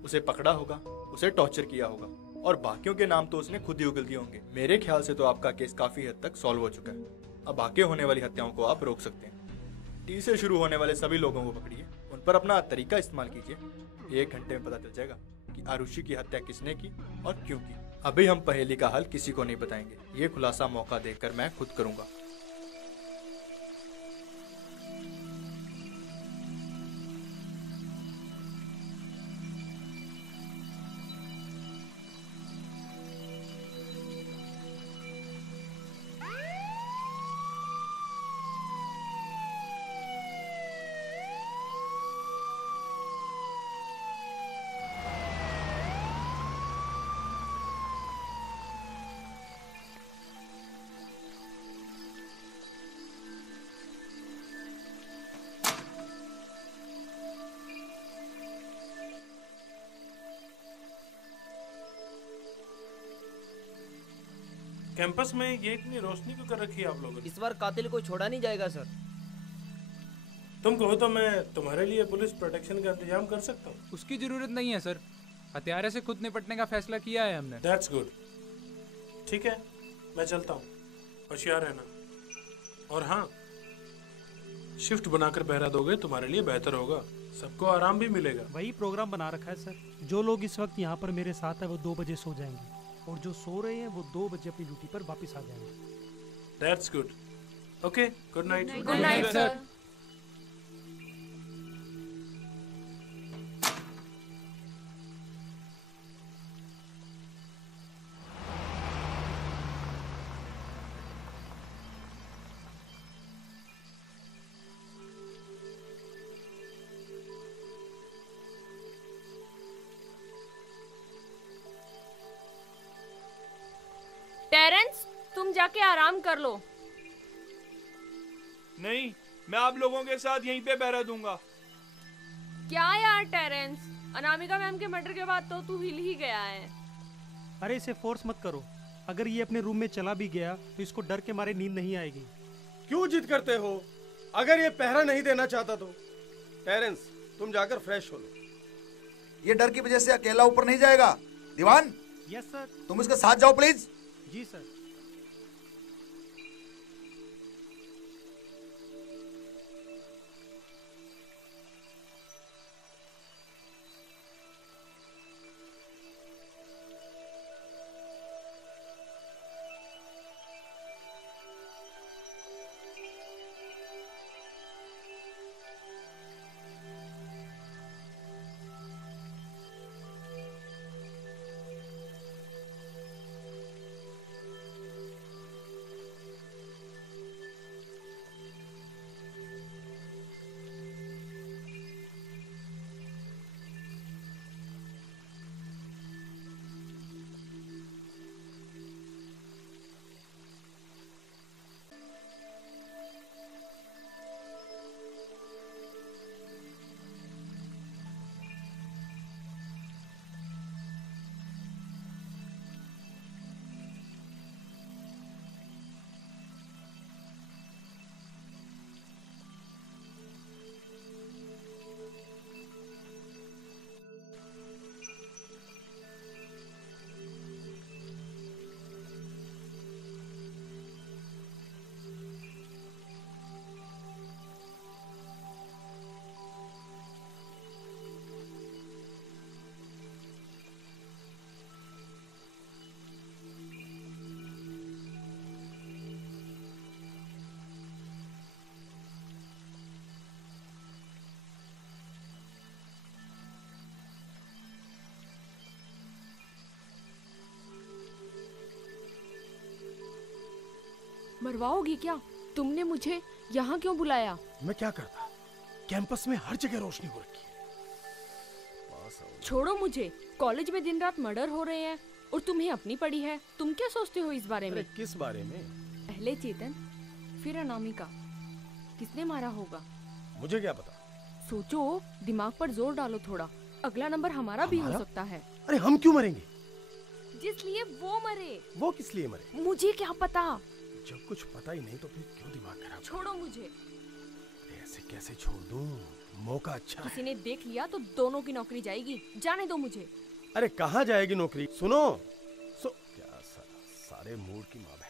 उसे पकड़ा होगा, उसे टॉर्चर किया होगा, और बाकियों के नाम तो उसने खुद ही उगल दिए होंगे। मेरे ख्याल से तो आपका केस काफी हद तक सॉल्व हो चुका है। अब आगे होने वाली हत्याओं को आप रोक सकते हैं। टी से शुरू होने वाले सभी लोगों को पकड़िए, उन पर अपना तरीका इस्तेमाल कीजिए। 1 घंटे में पता चल जाएगा कि आरुषि की हत्या किसने की और क्यों की। अभी हम पहेली का हल किसी को नहीं बताएंगे, ये खुलासा मौका देकर मैं खुद करूंगा। कैंपस में ये इतनी रोशनी क्यों कर रखी है आप लोगों ने? इस बार कातिल को छोड़ा नहीं जाएगा सर। तुम कहो तो मैं तुम्हारे लिए पुलिस प्रोटेक्शन का इंतजाम कर सकता हूँ। उसकी जरूरत नहीं है सर, हत्यारे से खुद निपटने का फैसला किया है हमने। That's good। ठीक है, मैं चलता हूँ, होशियार रहना। और हाँ, शिफ्ट बनाकर पहरा दोगे तुम्हारे लिए बेहतर होगा, सबको आराम भी मिलेगा। वही प्रोग्राम बना रखा है सर। जो लोग इस वक्त यहाँ पर मेरे साथ है वो 2 बजे सो जाएंगे, और जो सो रहे हैं वो 2 बजे अपनी ड्यूटी पर वापस आ जाएंगे। That's good। Okay, good night। Good night, sir। Terence, तुम जाके आराम कर लो। नहीं, मैं आप लोगों के साथ यहीं पे पहरा दूंगा। क्या यार टेरेंस, अनामिका मैम के मर्डर के बाद तो तू हिल ही गया है। अरे इसे फोर्स मत करो, अगर ये अपने रूम में चला भी गया तो इसको डर के मारे नींद नहीं आएगी। क्यों जिद करते हो? अगर ये पहरा नहीं देना चाहता तो टेरेंस तुम जाकर फ्रेश हो लो। ये डर की वजह से अकेला ऊपर नहीं जाएगा। दीवान, यस सर। तुम इसके साथ जाओ प्लीज। Ji sir. मरवाओगी क्या? तुमने मुझे यहाँ क्यों बुलाया? मैं क्या करता, कैंपस में हर जगह रोशनी हो रखी है। छोड़ो मुझे, कॉलेज में दिन रात मर्डर हो रहे हैं और तुम्हें अपनी पड़ी है। तुम क्या सोचते हो इस बारे में? किस बारे में? पहले चेतन, फिर अनामिका। किसने मारा होगा? मुझे क्या पता। सोचो, दिमाग पर जोर डालो थोड़ा। अगला नंबर हमारा भी हो सकता है। अरे हम क्यों मरेंगे? जिसलिए वो मरे। वो किस लिए मरे? मुझे क्या पता। जब कुछ पता ही नहीं तो फिर क्यों दिमाग खराब? छोड़ो मुझे। ऐसे कैसे छोड़ दूं? मौका अच्छा है। किसी ने देख लिया तो दोनों की नौकरी जाएगी। जाने दो मुझे। अरे कहाँ जाएगी नौकरी? सुनो, क्या सारे मूड की माँ बहन।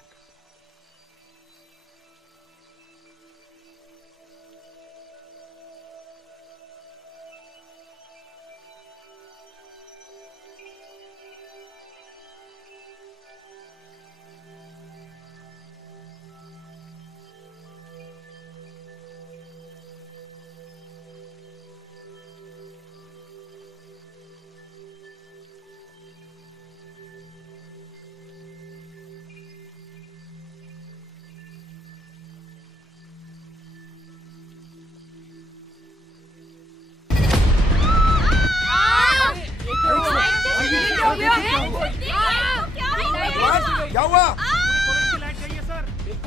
क्या हुआ?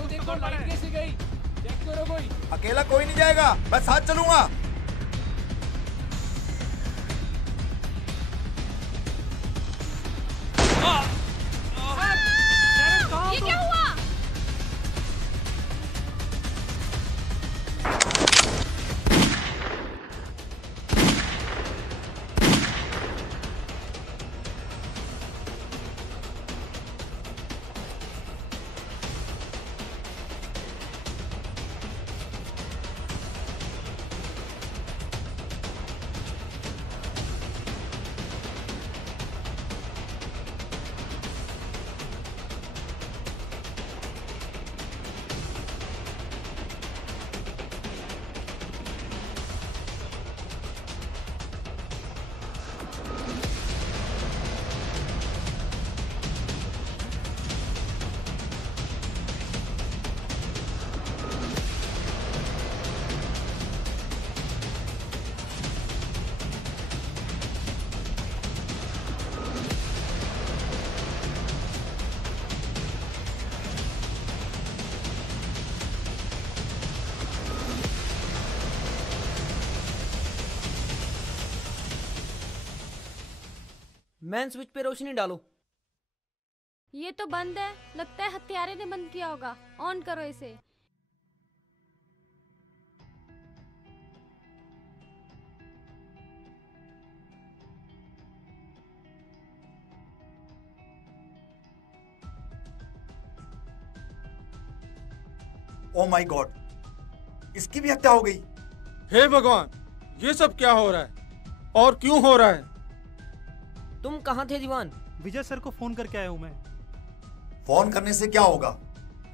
देखो लाइट कैसे गई? चेक करो कोई। अकेला कोई नहीं जाएगा, मैं साथ चलूंगा। ये क्या हुआ? मैन स्विच पे रोशनी डालो। ये तो बंद है, लगता है हत्यारे ने बंद किया होगा। ऑन करो इसे। ओ माय गॉड, इसकी भी हत्या हो गई। हे भगवान, ये सब क्या हो रहा है और क्यों हो रहा है? तुम कहाँ थे दीवान? विजय सर को फोन करके आया हूँ मैं। फोन करने से क्या होगा?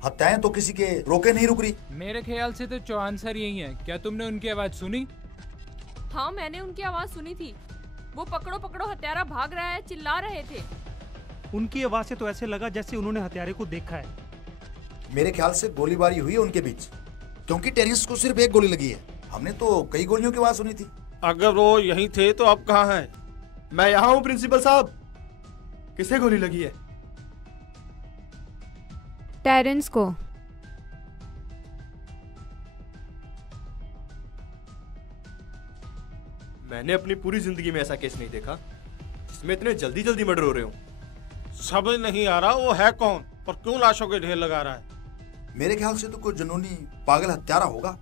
हत्याएं तो किसी के रोके नहीं रुक रही। मेरे ख्याल से तो चौहान सर यही है। क्या तुमने उनकी आवाज सुनी? हाँ, मैंने उनकी आवाज सुनी थी। वो पकड़ो पकड़ो हत्यारा भाग रहा है, चिल्ला रहे थे। उनकी आवाज से तो ऐसे लगा जैसे उन्होंने हत्यारे को देखा है। मेरे ख्याल से गोलीबारी हुई है उनके बीच, क्योंकि टेरेंस को सिर्फ एक गोली लगी है। हमने तो कई गोलियों की आवाज सुनी थी। अगर वो यहीं थे तो अब कहाँ हैं? मैं यहाँ हूँ प्रिंसिपल साहब। किसे गोली लगी है? टेरेंस को। मैंने अपनी पूरी जिंदगी में ऐसा केस नहीं देखा जिसमें इतने जल्दी जल्दी मर्डर हो रहे हो। समझ नहीं आ रहा वो है कौन और क्यों लाशों के ढेर लगा रहा है। मेरे ख्याल से तो कोई जुनूनी पागल हत्यारा होगा।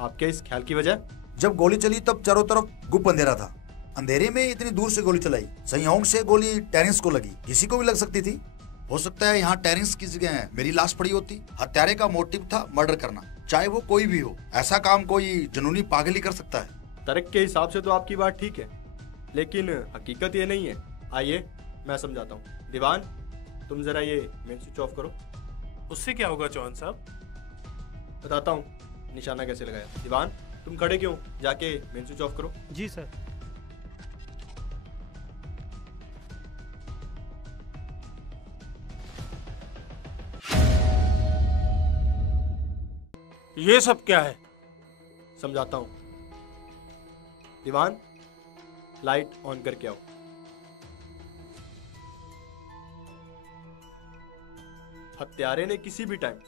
आपके इस ख्याल की वजह? जब गोली चली तब चारों तरफ गुप्त अंधेरा था। अंधेरे में इतनी दूर से गोली चलाई, संयोग से गोली टेरेंस को लगी। किसी को भी लग सकती थी। हो सकता है यहाँ टेरेंस की जगह मेरी लाश पड़ी होती। हत्यारे का मोटिव था मर्डर करना, चाहे वो कोई भी हो। ऐसा काम कोई जुनूनी पागल ही कर सकता है। तर्क के हिसाब से तो आपकी बात ठीक है, लेकिन हकीकत ये नहीं है। आइए मैं समझाता हूँ। दीवान, तुम जरा ये मेन स्विच ऑफ करो। उससे क्या होगा चौहान साहब? बताता हूँ निशाना कैसे लगाया। दीवान, तुम खड़े क्यों? जाके मेन स्विच ऑफ करो। जी सर। ये सब क्या है? समझाता हूँ। दीवान, लाइट ऑन करके आओ। हत्यारे ने किसी भी टाइम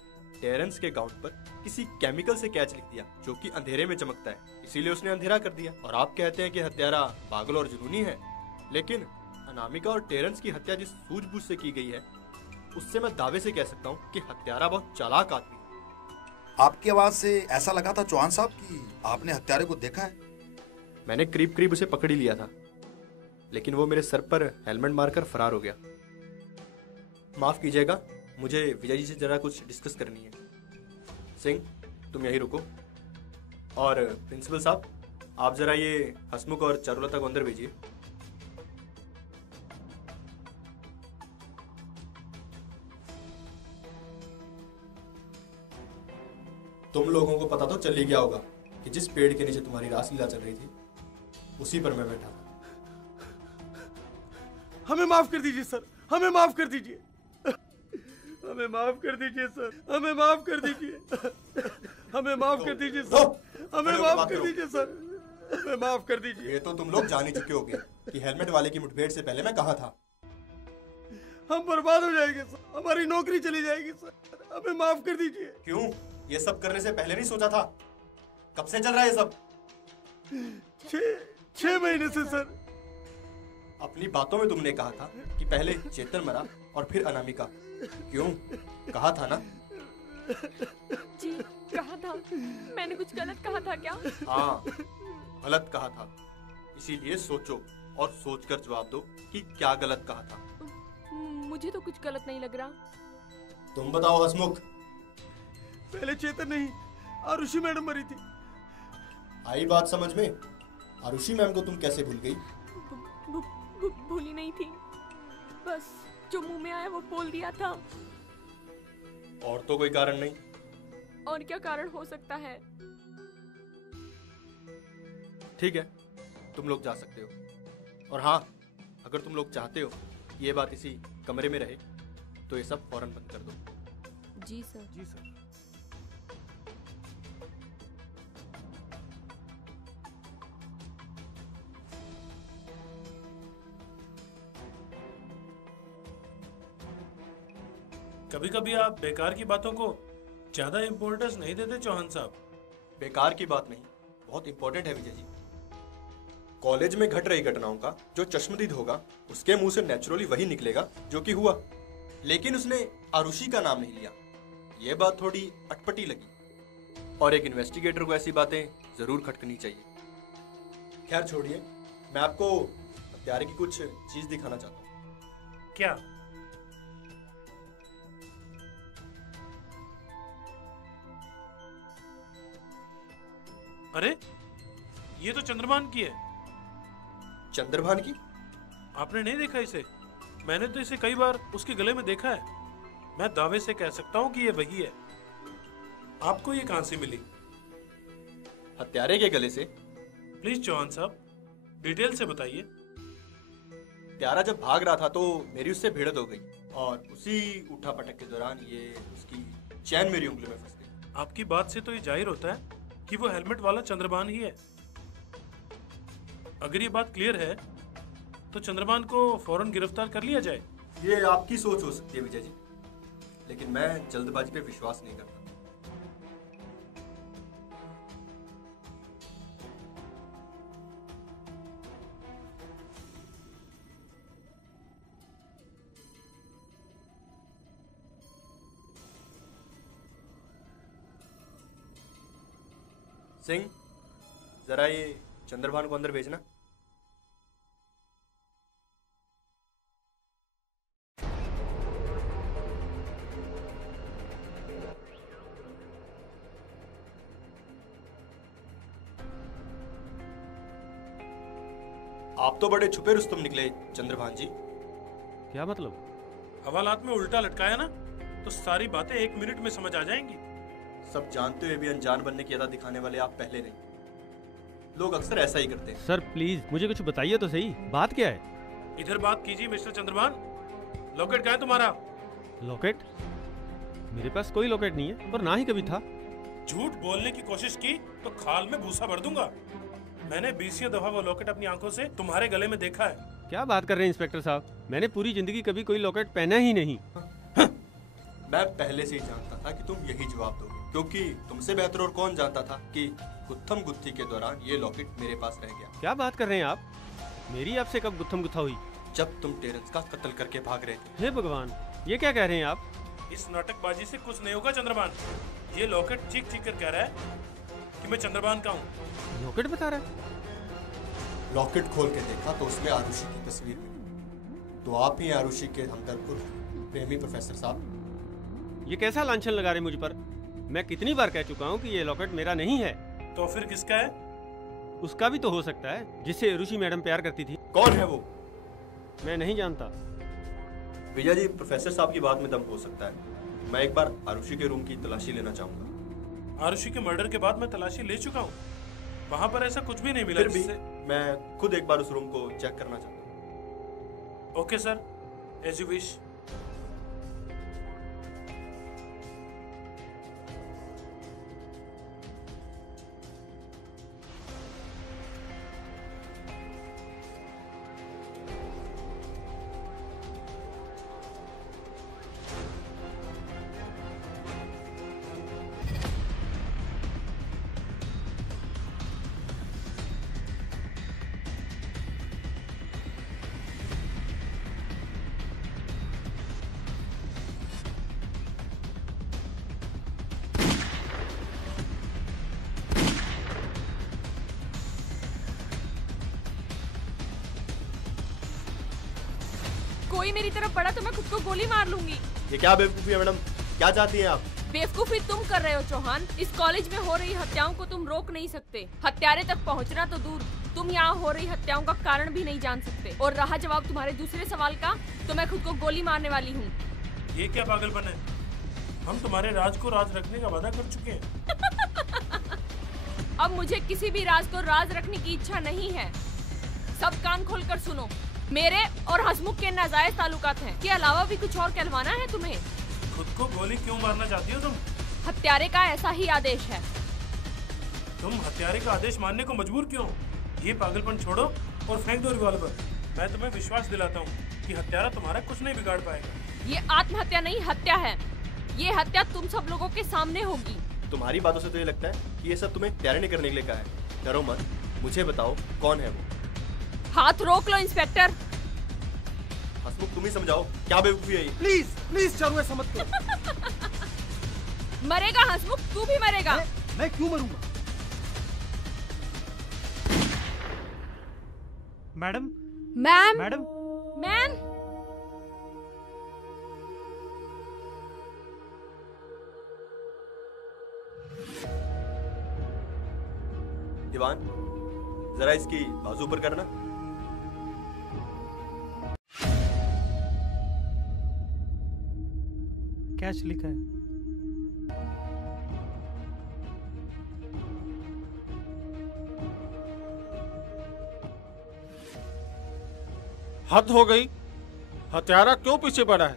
टेरेंस के अकाउंट पर किसी केमिकल से कैच लिख दिया जो कि अंधेरे में चमकता है, इसीलिए उसने अंधेरा कर दिया। और आप कहते हैं कि हत्यारा पागल और जुनूनी है, लेकिन अनामिका और टेरेंस की हत्या जिस सूझबूझ से की गई है उससे मैं दावे से कह सकता हूँ कि हत्यारा बहुत चालाक आदमी है। आपकी आवाज से ऐसा लगा था चौहान साहब कि आपने हत्यारे को देखा है। मैंने करीब करीब उसे पकड़ ही लिया था, लेकिन वो मेरे सर पर हेलमेट मारकर फरार हो गया। माफ कीजिएगा, मुझे विजय जी से जरा कुछ डिस्कस करनी है। सिंह, तुम यहीं रुको। और प्रिंसिपल साहब, आप जरा ये हसमुख और चारुलता को अंदर भेजिए। तुम लोगों को पता तो चल ही गया होगा कि जिस पेड़ के नीचे तुम्हारी रासलीला चल रही थी उसी पर मैं बैठा था। हमें माफ कर दीजिए सर, हमें माफ कर दीजिए, हमें माफ कर दीजिए सर, हमें माफ कर दीजिए, हमें माफ कर दीजिए सर, हमें माफ कर दीजिए सर, हमें माफ कर दीजिए। ये तो तुम लोग जान ही चुके होगे कि हेलमेट वाले की मुठभेड़ से पहले मैं कहाँ था। हम बर्बाद हो जाएंगे सर, हमारी नौकरी चली जाएगी सर, हमें माफ कर दीजिए। क्यों? ये सब करने से पहले नहीं सोचा था? कब से चल रहा है ये सब? 6 महीने से सर। अपनी बातों में तुमने कहा था कि पहले चेतन मरा और फिर अनामिका। क्यों? कहा था ना? जी कहा था। मैंने कुछ गलत कहा था क्या? हाँ, गलत कहा था। इसीलिए सोचो और सोचकर जवाब दो कि क्या गलत कहा था। मुझे तो कुछ गलत नहीं लग रहा। तुम बताओ हसमुख। पहले चेतन नहीं, आरुषि मैडम मरी थी। आई बात समझ में? आरुषि मैम को तुम कैसे भूल गई? भूली नहीं थी, बस जो मुंह में आया वो बोल दिया था। और तो कोई कारण नहीं? और क्या कारण हो सकता है? ठीक है, तुम लोग जा सकते हो। और हाँ, अगर तुम लोग चाहते हो ये बात इसी कमरे में रहे तो ये सब फौरन बंद कर दो। जी सर। जी सर। कभी कभी आप बेकार की बातों को ज्यादा इम्पोर्टेंस नहीं देते चौहान साहब। बेकार की बात नहीं, बहुत इंपॉर्टेंट है विजय जी। कॉलेज में घट रही घटनाओं का जो चश्मदीद होगा उसके मुंह से नेचुरली वही निकलेगा जो कि हुआ, लेकिन उसने आरुषि का नाम नहीं लिया। यह बात थोड़ी अटपटी लगी और एक इन्वेस्टिगेटर को ऐसी बातें जरूर खटकनी चाहिए। खैर छोड़िए, मैं आपको हत्यारे की कुछ चीज दिखाना चाहता हूँ। क्या? अरे ये तो चंद्रभान की है। चंद्रभान की? आपने नहीं देखा इसे? मैंने तो इसे कई बार उसके गले में देखा है। मैं दावे से कह सकता हूँ कि ये वही है। आपको ये कहां से मिली? हत्यारे के गले से। प्लीज चौहान साहब डिटेल से बताइए। हत्यारा जब भाग रहा था तो मेरी उससे भिड़ंत हो गई और उसी उठा पटक के दौरान ये उसकी चैन मेरी उंगली में फंस गई। आपकी बात से तो ये जाहिर होता है कि वो हेलमेट वाला चंद्रभान ही है। अगर ये बात क्लियर है तो चंद्रभान को फौरन गिरफ्तार कर लिया जाए। ये आपकी सोच हो सकती है विजय जी, लेकिन मैं जल्दबाजी पे विश्वास नहीं करता। सिंह, जरा ये चंद्रभान को अंदर भेजना। आप तो बड़े छुपे रुस्तम निकले चंद्रभान जी। क्या मतलब? हवालात में उल्टा लटकाया ना तो सारी बातें 1 मिनट में समझ आ जाएंगी। सब जानते हुए भी अनजान बनने की अदा दिखाने वाले आप पहले नहीं। लोग अक्सर ऐसा ही करते हैं। सर प्लीज मुझे कुछ बताइए तो सही, बात क्या है? इधर बात कीजिए मिस्टर चंद्रभान। लॉकेट कहाँ है तुम्हारा? लॉकेट? मेरे पास कोई लॉकेट नहीं है और ना ही कभी था। झूठ बोलने की कोशिश की तो खाल में भूसा भर दूंगा। मैंने 20वीं दफा वो लॉकेट अपनी आंखों से तुम्हारे गले में देखा है। क्या बात कर रहे हैं इंस्पेक्टर साहब, मैंने पूरी जिंदगी कभी कोई लॉकेट पहना ही नहीं। मैं पहले से ही जानता था कि तुम यही जवाब दोगे, क्योंकि तुमसे बेहतर और कौन जानता था कि गुत्थम गुत्थी के दौरान ये लॉकेट मेरे पास रह गया। क्या बात कर रहे हैं आप, मेरी आपसे कब गुत्थम गुत्था हुई? जब तुम टेरेंस का कत्ल करके भाग रहे थे। हे भगवान, ये क्या कह रहे हैं आप? इस नाटकबाजी से कुछ नहीं होगा चंद्रभान। ये लॉकेट चीख चीख कर कह रहा है कि मैं चंद्रभान का हूँ। लॉकेट बता रहा है? लॉकेट खोल के देखा तो उसमें आरुषि की तस्वीर मिली। तो आप ही आरुषि के हमदर्द प्रेमी प्रोफेसर साहब। ये कैसा लांछन लगा रहे मुझ पर? मैं कितनी बार कह चुका हूँ कि ये लॉकेट मेरा नहीं है। तो फिर किसका है? उसका भी तो हो सकता है, जिससे आरुषि मैडम प्यार करती थी। कौन है वो? मैं नहीं जानता। भैया जी, प्रोफेसर साहब की बात में दम हो सकता है। मैं एक बार आरुषि के रूम की तलाशी लेना चाहूंगा। आरुषि के मर्डर के बाद मैं तलाशी ले चुका हूँ, वहाँ पर ऐसा कुछ भी नहीं मिला। फिर भी मैं खुद एक बार उस रूम को चेक करना चाहता हूँ। Okay sir, as you wish. कोई मेरी तरफ बढ़ा तो मैं खुद को गोली मार लूंगी। ये क्या बेवकूफी है मैडम, क्या चाहती हैं आप? बेवकूफी तुम कर रहे हो चौहान। इस कॉलेज में हो रही हत्याओं को तुम रोक नहीं सकते। हत्यारे तक पहुंचना तो दूर, तुम यहाँ हो रही हत्याओं का कारण भी नहीं जान सकते। और रहा जवाब तुम्हारे दूसरे सवाल का, तो मैं खुद को गोली मारने वाली हूँ। ये क्या पागलपन है? हम तुम्हारे राज को राज रखने का वादा कर चुके हैं। अब मुझे किसी भी राज को राज रखने की इच्छा नहीं है। सब कान खोल कर सुनो, मेरे और हसमुख के नाजायज ताल्लुकात हैं। के अलावा भी कुछ और कहलवाना है तुम्हें? खुद को गोली क्यों मारना चाहती हो तुम? हत्यारे का ऐसा ही आदेश है। तुम हत्यारे का आदेश मानने को मजबूर क्यों? ये पागलपन छोड़ो और फेंक दो रिवॉल्वर। मैं तुम्हें विश्वास दिलाता हूँ कि हत्यारा तुम्हारा कुछ नहीं बिगाड़ पाएगा। ये आत्महत्या नहीं, हत्या है। ये हत्या तुम सब लोगों के सामने होगी। तुम्हारी बातों से तो ये लगता है कि ये सब तुम्हें तैयारी नहीं करने के लिए कहा है। डरो मत, मुझे बताओ कौन है वो। हाथ रोक लो इंस्पेक्टर। हसमुख, तुम ही समझाओ, क्या बेवकूफी है ये? प्लीज प्लीज चारू, ऐसा मत करो। मरेगा हसमुख, तू भी मरेगा। मैं क्यों मरूंगा? मैडम मैम मैडम मैम दीवान, जरा इसकी बाजू पर करना। कैश लिखा है। हद हो गई, हत्यारा क्यों पीछे पड़ा है?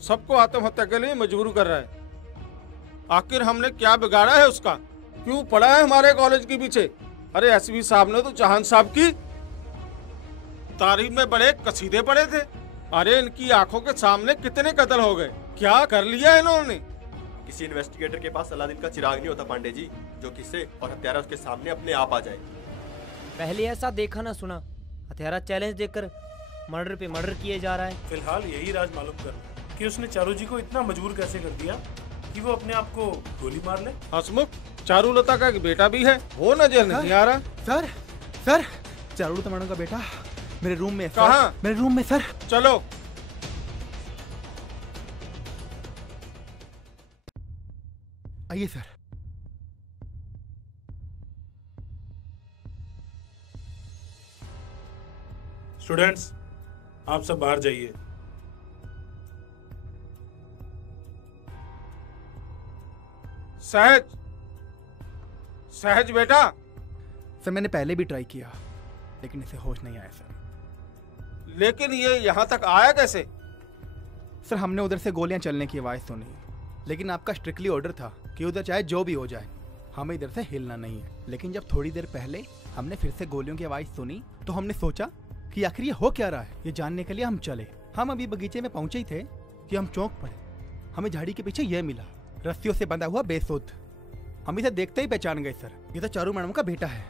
सबको आत्महत्या के लिए मजबूर कर रहा है। आखिर हमने क्या बिगाड़ा है उसका? क्यों पड़ा है हमारे कॉलेज के पीछे? अरे एसपी साहब ने तो चौहान साहब की तारीफ में बड़े कसीदे पड़े थे। अरे इनकी आंखों के सामने कितने कत्ल हो गए, क्या कर लिया इन्होंने? किसी इन्वेस्टिगेटर के पास अलादीन का चिराग नहीं होता पांडे जी, जो किस्से और हत्यारा उसके सामने अपने आप आ जाए। पहले ऐसा देखा ना सुना, हत्यारा चैलेंज देकर मर्डर पे मर्डर किए जा रहा है। फिलहाल यही राज मालूम करो कि उसने चारू जी को इतना मजबूर कैसे कर दिया कि वो अपने आप को गोली मार ले। हसमुख, चारुलता का एक बेटा भी है, वो नजर नहीं आ रहा। सर सर, चारुलता मैडम का बेटा मेरे रूम में। कहाँ? मेरे रूम में सर। चलो। आइए सर। स्टूडेंट्स, आप सब बाहर जाइए। सहज, सहज बेटा। सर मैंने पहले भी ट्राई किया, लेकिन इसे होश नहीं आया सर। लेकिन ये यहाँ तक आया कैसे? सर हमने उधर से गोलियां चलने की आवाज़ सुनी, लेकिन आपका स्ट्रिक्टली ऑर्डर था कि उधर चाहे जो भी हो जाए हमें इधर से हिलना नहीं है। लेकिन जब थोड़ी देर पहले हमने फिर से गोलियों की आवाज़ सुनी तो हमने सोचा कि आखिर ये हो क्या रहा है। ये जानने के लिए हम चले। हम अभी बगीचे में पहुंचे ही थे कि हम चौंक पड़े। हमें झाड़ी के पीछे यह मिला, रस्सियों से बंधा हुआ बेसुध। हम इसे देखते ही पहचान गए सर, ये तो चारू मैडम का बेटा है।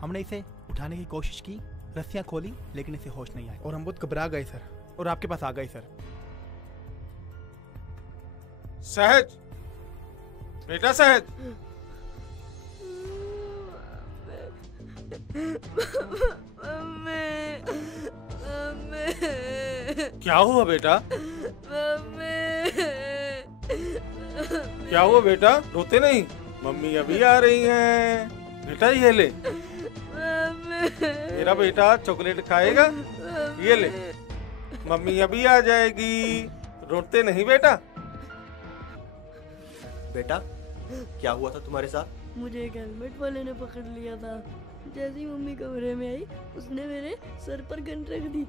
हमने इसे उठाने की कोशिश की, रस्सियां खोली, लेकिन इसे होश नहीं आई और हम बहुत घबरा गए सर और आपके पास आ गए सर। सहज, बेटा सहज। क्या हुआ बेटा? क्या हुआ बेटा? रोते नहीं, मम्मी अभी आ रही हैं। बेटा ये ले, मेरा बेटा चॉकलेट खाएगा, ये ले, मम्मी अभी आ जाएगी। रोते नहीं बेटा। बेटा क्या हुआ था तुम्हारे साथ? मुझे एक हेलमेट वाले ने पकड़ लिया था। जैसे ही मम्मी कमरे में आई उसने मेरे सर पर गन रख दी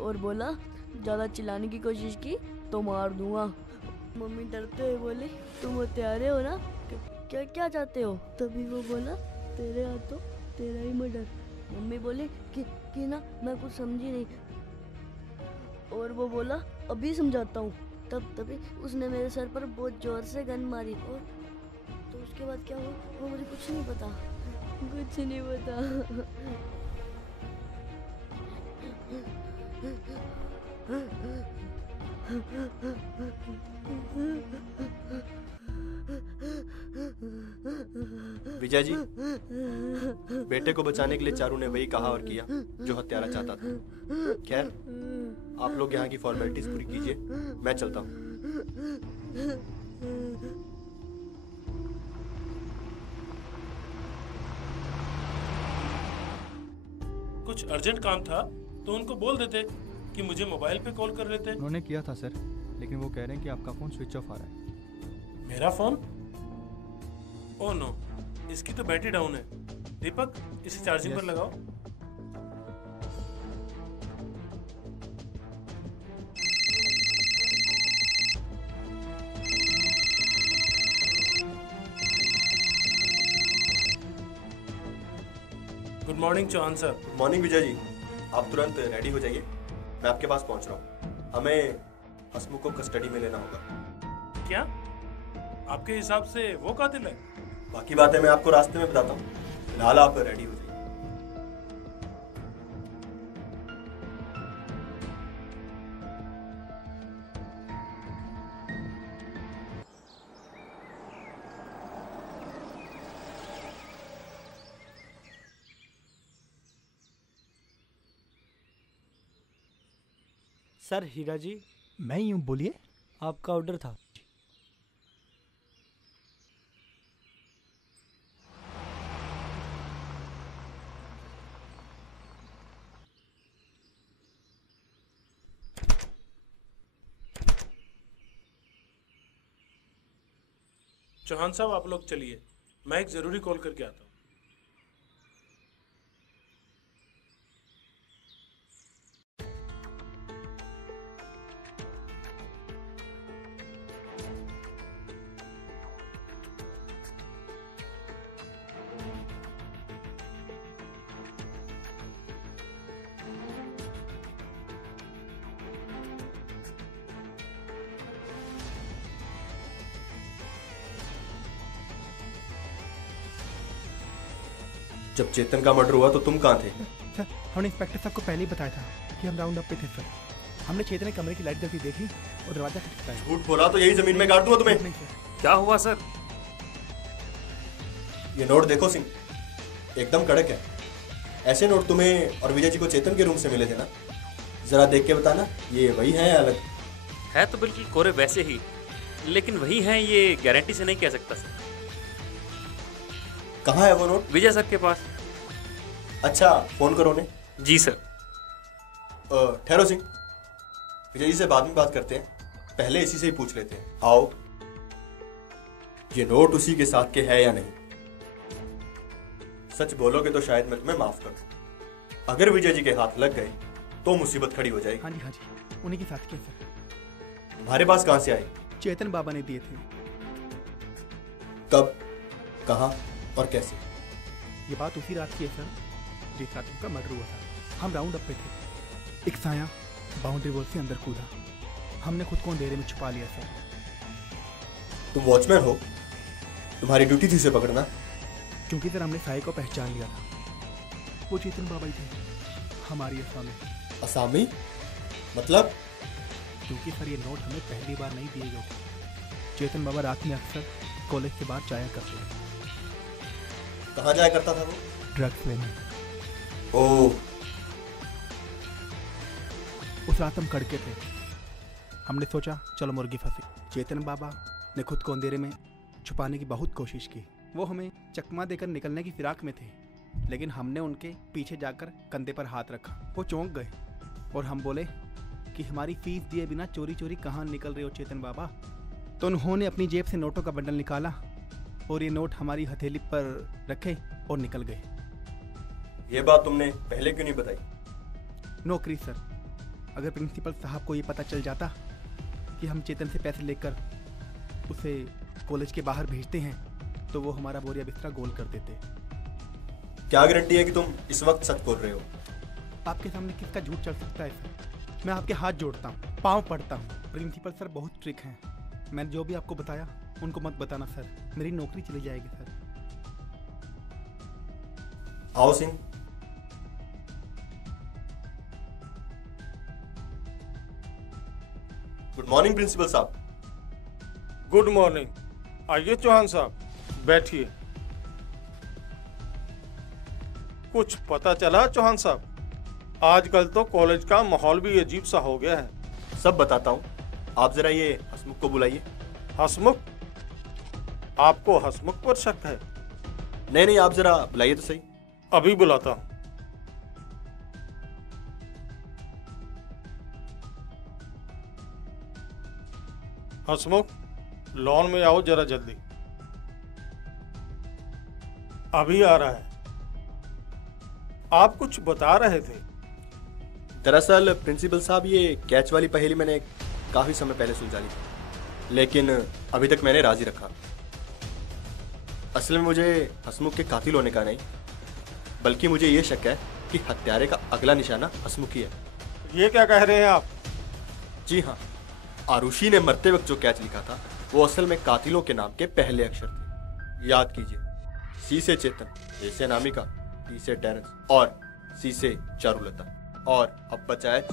और बोला ज्यादा चिल्लाने की कोशिश की तो मार दूंगा। मम्मी डरते हुए बोली तुम हत्यारे हो ना, क्या क्या चाहते हो? तभी वो बोला तेरे हाथों तेरा ही मर्डर। मम्मी बोली कि ना मैं कुछ समझी नहीं और वो बोला अभी समझाता हूँ। तभी उसने मेरे सर पर बहुत जोर से गन मारी और तो उसके बाद क्या हुआ वो मुझे कुछ नहीं पता, कुछ नहीं पता। विजय जी, बेटे को बचाने के लिए चारू ने वही कहा और किया जो हत्यारा चाहता था। खैर, आप लोग यहाँ की फॉर्मेलिटीज पूरी कीजिए, मैं चलता हूँ। कुछ अर्जेंट काम था तो उनको बोल देते कि मुझे मोबाइल पे कॉल कर लेते। उन्होंने किया था सर, लेकिन वो कह रहे हैं कि आपका फोन स्विच ऑफ आ रहा है। मेरा फोन? ओह नो, इसकी तो बैटरी डाउन है। दीपक, इसे चार्जिंग पर लगाओ। Good morning Chauhan sir. Good morning Vijay ji, आप तुरंत रेडी हो जाइए, मैं आपके पास पहुंच रहा हूँ। हमें हसमुख को कस्टडी में लेना होगा। क्या आपके हिसाब से वो कातिल है? बाकी बातें मैं आपको रास्ते में बताता हूँ, फिलहाल आप रेडी हो जाइए। सर हीरा जी। मैं ही हूँ, बोलिए। आपका ऑर्डर था। चौहान साहब आप लोग चलिए, मैं एक जरूरी कॉल करके आता हूँ। जब चेतन का मर्डर हुआ तो तुम कहाँ थे? सर, हमने इंस्पेक्टर साहब को पहले ही बताया था कि हम राउंड अप पे थे सर। हमने चेतन के कमरे की लाइट जलती देखी और दरवाजा खटखटाया। झूठ बोला तो यही जमीन में गाड़ दूंगा तुम्हें। नहीं सर। क्या हुआ सर? ये नोट देखो सिंह, एकदम कड़क है। ऐसे नोट तुम्हें और विजय जी को चेतन के रूम से मिले थे ना? जरा देख के बताना, ये वही है या अलग? है तो बिल्कुल कोरे वैसे ही, लेकिन वही है ये गारंटी से नहीं कह सकता सर। कहाँ है वो नोट? विजय सर के पास। अच्छा, फोन करो उन्हें। जी सर। ठहरो सिंह, विजय जी से बाद में बात करते हैं, पहले इसी से ही पूछ लेते हैं। आओ, ये नोट उसी के साथ के है या नहीं? सच बोलोगे तो शायद मैं तुम्हें माफ कर दूं। अगर विजय जी के हाथ लग गए तो मुसीबत खड़ी हो जाएगी। हाँ जी, उन्हीं के साथ के सर। तुम्हारे पास कहाँ से आए? चेतन बाबा ने दिए थे। कब, कहाँ और कैसे? ये बात उसी रात की है सर जिस रात उनका मर्डर हुआ था। हम राउंड अप पे थे, एक साया बाउंड्री वॉल से अंदर कूदा, हमने खुद को अंधेरे में छुपा लिया सर। तुम वॉचमैन हो, तुम्हारी ड्यूटी थी उसे पकड़ना। क्योंकि सर हमने साये को पहचान लिया था, वो चेतन बाबा ही थे हमारी असामी। असामी मतलब? क्योंकि सर ये नोट हमें पहली बार नहीं दिए गए थे। चेतन बाबा रात में अक्सर कॉलेज के बाहर जाया करते थे। कहाँ जाया करता था वो? ड्रग्स लेने। ओह। उस रात हम कड़के थे, हमने सोचा चलो मुर्गी फंसी। चेतन बाबा ने खुद को अंधेरे में छुपाने की बहुत कोशिश की। वो हमें चकमा देकर निकलने की फिराक में थे, लेकिन हमने उनके पीछे जाकर कंधे पर हाथ रखा। वो चौंक गए और हम बोले कि हमारी फीस दिए बिना चोरी चोरी कहाँ निकल रहे हो चेतन बाबा। तो उन्होंने अपनी जेब से नोटों का बंडल निकाला और ये नोट हमारी हथेली पर रखे और निकल गए। ये बात तुमने पहले क्यों नहीं बताई? नौकरी सर, अगर प्रिंसिपल साहब को ये पता चल जाता कि हम चेतन से पैसे लेकर उसे कॉलेज के बाहर भेजते हैं तो वो हमारा बोरिया बिस्तरा गोल कर देते। क्या गारंटी है कि तुम इस वक्त सच बोल रहे हो? आपके सामने किसका झूठ चल सकता है सर? मैं आपके हाथ जोड़ता हूँ, पाँव पड़ता हूँ। प्रिंसिपल सर बहुत स्ट्रिक्ट हैं, मैंने जो भी आपको बताया उनको मत बताना सर, मेरी नौकरी चली जाएगी सर। आओ सिंह। गुड मॉर्निंग प्रिंसिपल साहब। Good morning. आइए चौहान साहब, बैठिए। कुछ पता चला चौहान साहब? आजकल तो कॉलेज का माहौल भी अजीब सा हो गया है। सब बताता हूँ, आप जरा ये हसमुख को बुलाइए। हसमुख? आपको हसमुख पर शक है? नहीं, आप जरा बुलाइए तो सही। अभी बुलाता हूँ। हसमुख, लॉन में आओ जरा जल्दी। अभी आ रहा है। आप कुछ बता रहे थे। दरअसल प्रिंसिपल साहब, ये कैच वाली पहेली मैंने काफी समय पहले सुलझा ली, लेकिन अभी तक मैंने राजी रखा। असल में मुझे हसमुख के कातिल होने का नहीं, बल्कि मुझे ये शक है कि हत्यारे का अगला निशाना हसमुख ही है। ये क्या कह रहे हैं आप? जी हाँ, आरुषि ने मरते वक्त जो कैच लिखा था वो असल में कातिलों के नाम के पहले अक्षर थे। याद कीजिए, सी से चेतन, ए से अनामिका, टी से टेरेंस और सी से चारुलता, और अब बचा एच,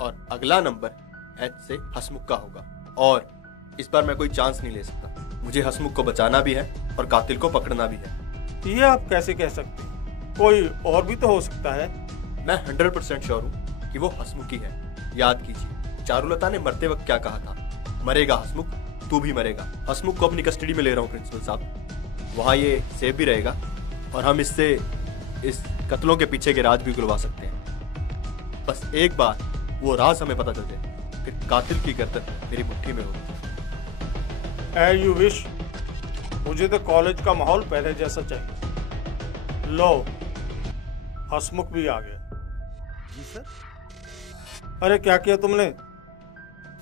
और अगला नंबर एच से हसमुख का होगा। और इस बार मैं कोई चांस नहीं ले सकता, मुझे हसमुख को बचाना भी है और कातिल को पकड़ना भी है। ये आप कैसे कह सकते हैं? कोई और भी तो हो सकता है। मैं 100% श्योर हूँ कि वो हसमुख ही है। याद कीजिए, चारुलता ने मरते वक्त क्या कहा था? मरेगा हसमुख, तू भी मरेगा। हसमुख को अपनी कस्टडी में ले रहा हूँ प्रिंसिपल साहब, वहाँ ये सेफ भी रहेगा और हम इससे इस कत्लों के पीछे के राज भी खुलवा सकते हैं। बस एक बार वो राज हमें पता चल जाए, फिर कातिल की गर्दन मेरी मुट्ठी में होगी। As you wish। मुझे तो कॉलेज का माहौल पहले जैसा चाहिए। लो, हसमुख भी आ गया। जी सर। अरे क्या किया तुमने?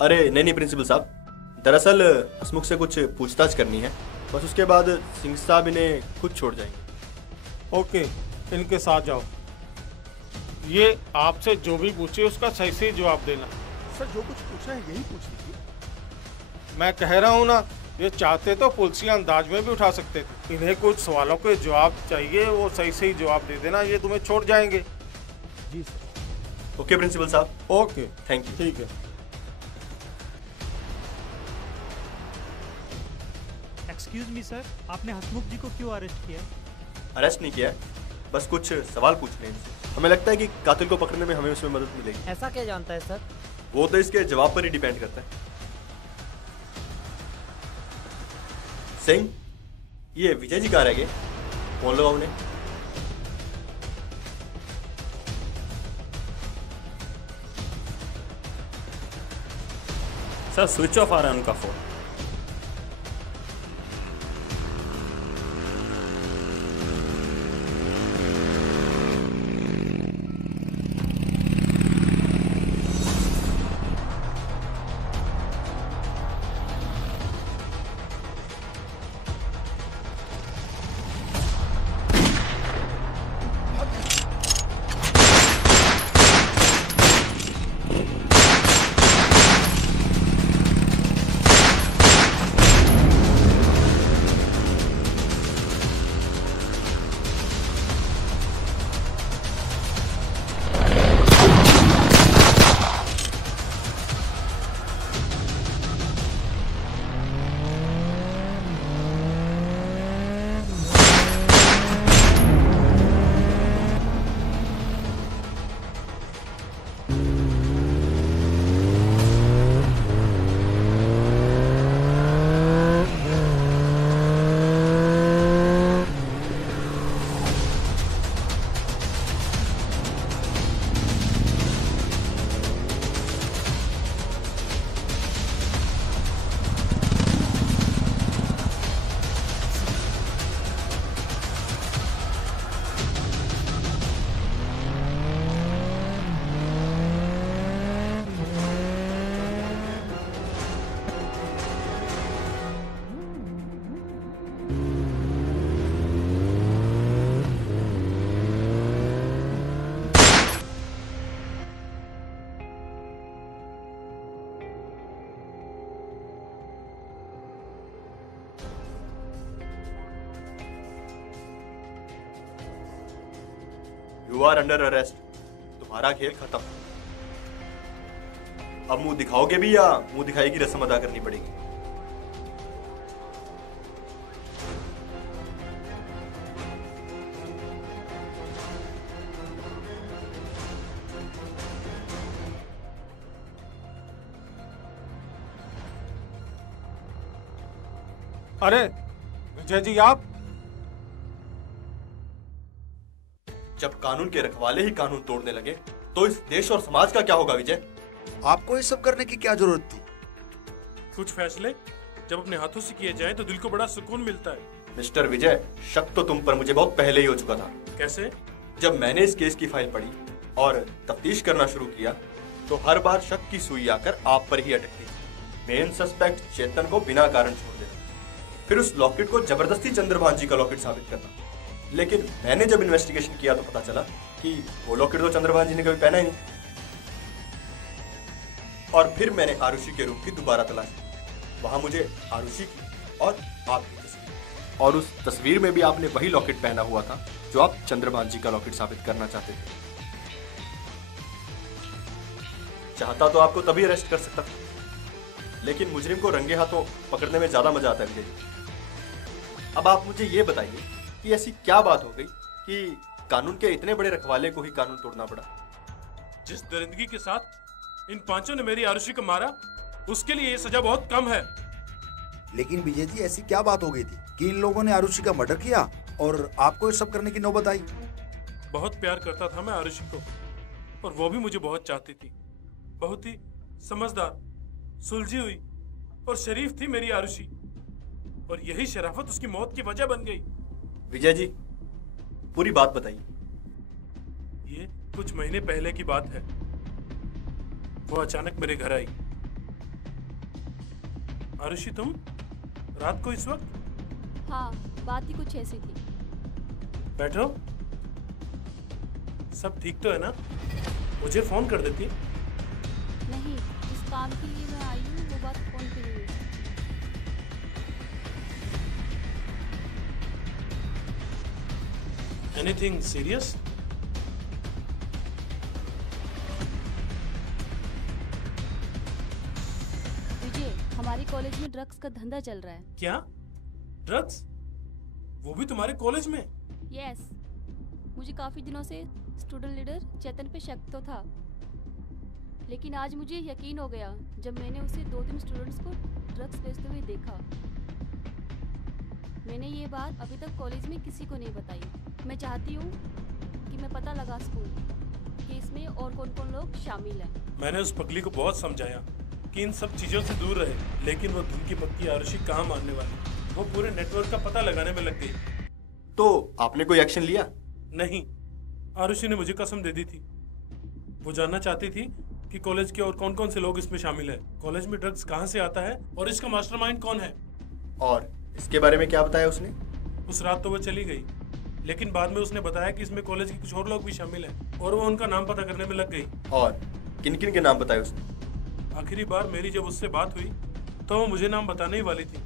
अरे नहीं प्रिंसिपल साहब, दरअसल हसमुख से कुछ पूछताछ करनी है, बस उसके बाद सिंह साहब इन्हें खुद छोड़ जाएंगे। ओके, इनके साथ जाओ। ये आपसे जो भी पूछे उसका सही से जवाब देना। सर जो कुछ पूछा है यही पूछ लीजिए। मैं कह रहा हूँ ना, ये चाहते तो पुलिसिया अंदाज में भी उठा सकते थे। इन्हें कुछ सवालों के जवाब चाहिए, वो सही सही जवाब दे देना, ये तुम्हें छोड़ जाएंगे। जी सर। ओके प्रिंसिपल साहब। Okay, thank you. ठीक है। एक्सक्यूज मी सर, आपने हसमुख जी को क्यों अरेस्ट किया? अरेस्ट नहीं किया, बस कुछ सवाल पूछने हैं इनसे। हमें लगता है कि कातिल को पकड़ने में हमें उसमें मदद मिलेगी। ऐसा क्या जानता है सर? वो तो इसके जवाब पर ही डिपेंड करता है। सिंह, ये विजय जी कहाँ रह गए? फोन लगाओ उन्हें। सर स्विच ऑफ आ रहा है उनका phone. You are under arrest. तुम्हारा खेल खत्म। अब मुंह दिखाओगे भी या मुंह दिखाई की रस्म अदा करनी पड़ेगी? अरे विजय जी, आप जब कानून के रखवाले ही कानून तोड़ने लगे तो इस देश और समाज का क्या होगा विजय? आपको ये सब करने की क्या जरूरत थी? कुछ फैसले जब अपने हाथों से किए जाएं तो दिल को बड़ा सुकून मिलता है। मिस्टर विजय, शक तो तुम पर मुझे बहुत पहले ही हो चुका था। कैसे? जब मैंने इस केस की फाइल पढ़ी और तफ्तीश करना शुरू किया तो हर बार शक की सुई आकर आप पर ही अटकती। मेन सस्पेक्ट चेतन को बिना कारण छोड़ देना, फिर उस लॉकेट को जबरदस्ती चंद्रभान जी का लॉकेट साबित करना। लेकिन मैंने जब इन्वेस्टिगेशन किया तो पता चला कि वो लॉकेट तो चंद्रभान जी ने कभी पहना ही नहीं। और फिर मैंने आरुषि के रूम की दोबारा तलाश की। वहां मुझे आरुषि की और आपकी तस्वीर, और उस तस्वीर में भी आपने वही लॉकेट पहना हुआ था जो आप चंद्रभान जी का लॉकेट साबित करना चाहते थे। चाहता तो आपको तभी अरेस्ट कर सकता था, लेकिन मुजरिम को रंगे हाथों पकड़ने में ज्यादा मजा आता है विजय। अब आप मुझे ये बताइए कि ऐसी क्या बात हो गई कि कानून के इतने बड़े रखवाले को ही कानून तोड़ना पड़ा? जिस दरिंदगी के साथ इन पांचों ने मेरी आरुषि को मारा, उसके लिए ये सजा बहुत कम है। लेकिन विजय जी, ऐसी क्या बात हो गई थी कि इन लोगों ने आरुषि का मर्डर किया और आपको ये सब करने की नौबत आई? बहुत प्यार करता था मैं आरुषि को, और वो भी मुझे बहुत चाहती थी। बहुत ही समझदार, सुलझी हुई और शरीफ थी मेरी आरुषि, और यही शराफत उसकी मौत की वजह बन गई। विजय जी, पूरी बात बताइए। ये कुछ महीने पहले की बात है। वो अचानक मेरे घर आई। आरुषि, तुम रात को इस वक्त? हाँ, बात ही कुछ ऐसी थी। बैठो। सब ठीक तो है ना? मुझे फोन कर देती। नहीं, जिस काम के लिए मैं आई हूँ वो बात फोन पे नहीं हुई। Anything serious? विजय, हमारी कॉलेज में ड्रग्स का धंधा चल रहा है। क्या? ड्रग्स? वो भी तुम्हारे कॉलेज में? यस। मुझे काफी दिनों से स्टूडेंट लीडर चेतन पे शक तो था, लेकिन आज मुझे यकीन हो गया जब मैंने उसे 2-3 स्टूडेंट्स को ड्रग्स बेचते हुए देखा। मैंने ये बात अभी तक कॉलेज में किसी को नहीं बताई। मैं चाहती हूँ कि मैं पता लगा सकूँ कि इसमें और कौन कौन लोग शामिल हैं। मैंने उस पगली को बहुत समझाया कि इन सब चीजों से दूर रहे, लेकिन वो धुन की पक्की आरुषि कहाँ मानने वाली। वो पूरे नेटवर्क का पता लगाने में लग गई। तो आपने कोई एक्शन लिया? नहीं, आरुषि ने मुझे कसम दे दी थी। वो जानना चाहती थी कि कॉलेज के और कौन कौन से लोग इसमें शामिल हैं, कॉलेज में ड्रग्स कहाँ से आता है और इसका मास्टरमाइंड कौन है। और इसके बारे में क्या बताया उसने? उस रात तो वो चली गई, लेकिन बाद में उसने बताया कि इसमें कॉलेज के कुछ और लोग भी शामिल हैं, और वो उनका नाम पता करने में लग गई। और किन किन के नाम बताए उसने? आखिरी बार मेरी जब उससे बात हुई तो वो मुझे नाम बताने ही वाली थी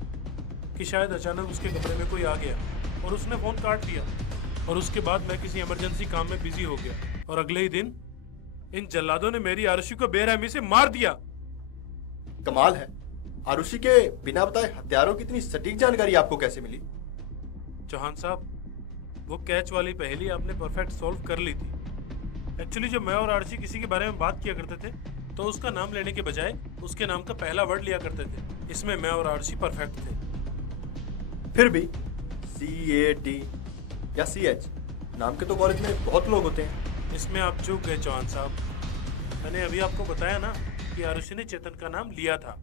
कि शायद अचानक उसके कमरे में कोई आ गया और उसने फोन काट दिया, और उसके बाद मैं किसी इमरजेंसी काम में बिजी हो गया, और अगले ही दिन इन जल्लादों ने मेरी आरुषि को बेरहमी से मार दिया। कमाल है, आरुषि के बिना बताए हत्यारों की इतनी सटीक जानकारी आपको कैसे मिली? चौहान साहब, वो कैच वाली पहेली आपने परफेक्ट सॉल्व कर ली थी। एक्चुअली जब मैं और आरुषि किसी के बारे में बात किया करते थे तो उसका नाम लेने के बजाय उसके नाम का पहला वर्ड लिया करते थे। इसमें मैं और आरुषि परफेक्ट थे। फिर भी CAT या CH नाम के तो कॉलेज में बहुत लोग होते हैं। इसमें आप चूक गए चौहान साहब। मैंने अभी आपको बताया ना कि आरुषि ने चेतन का नाम लिया था,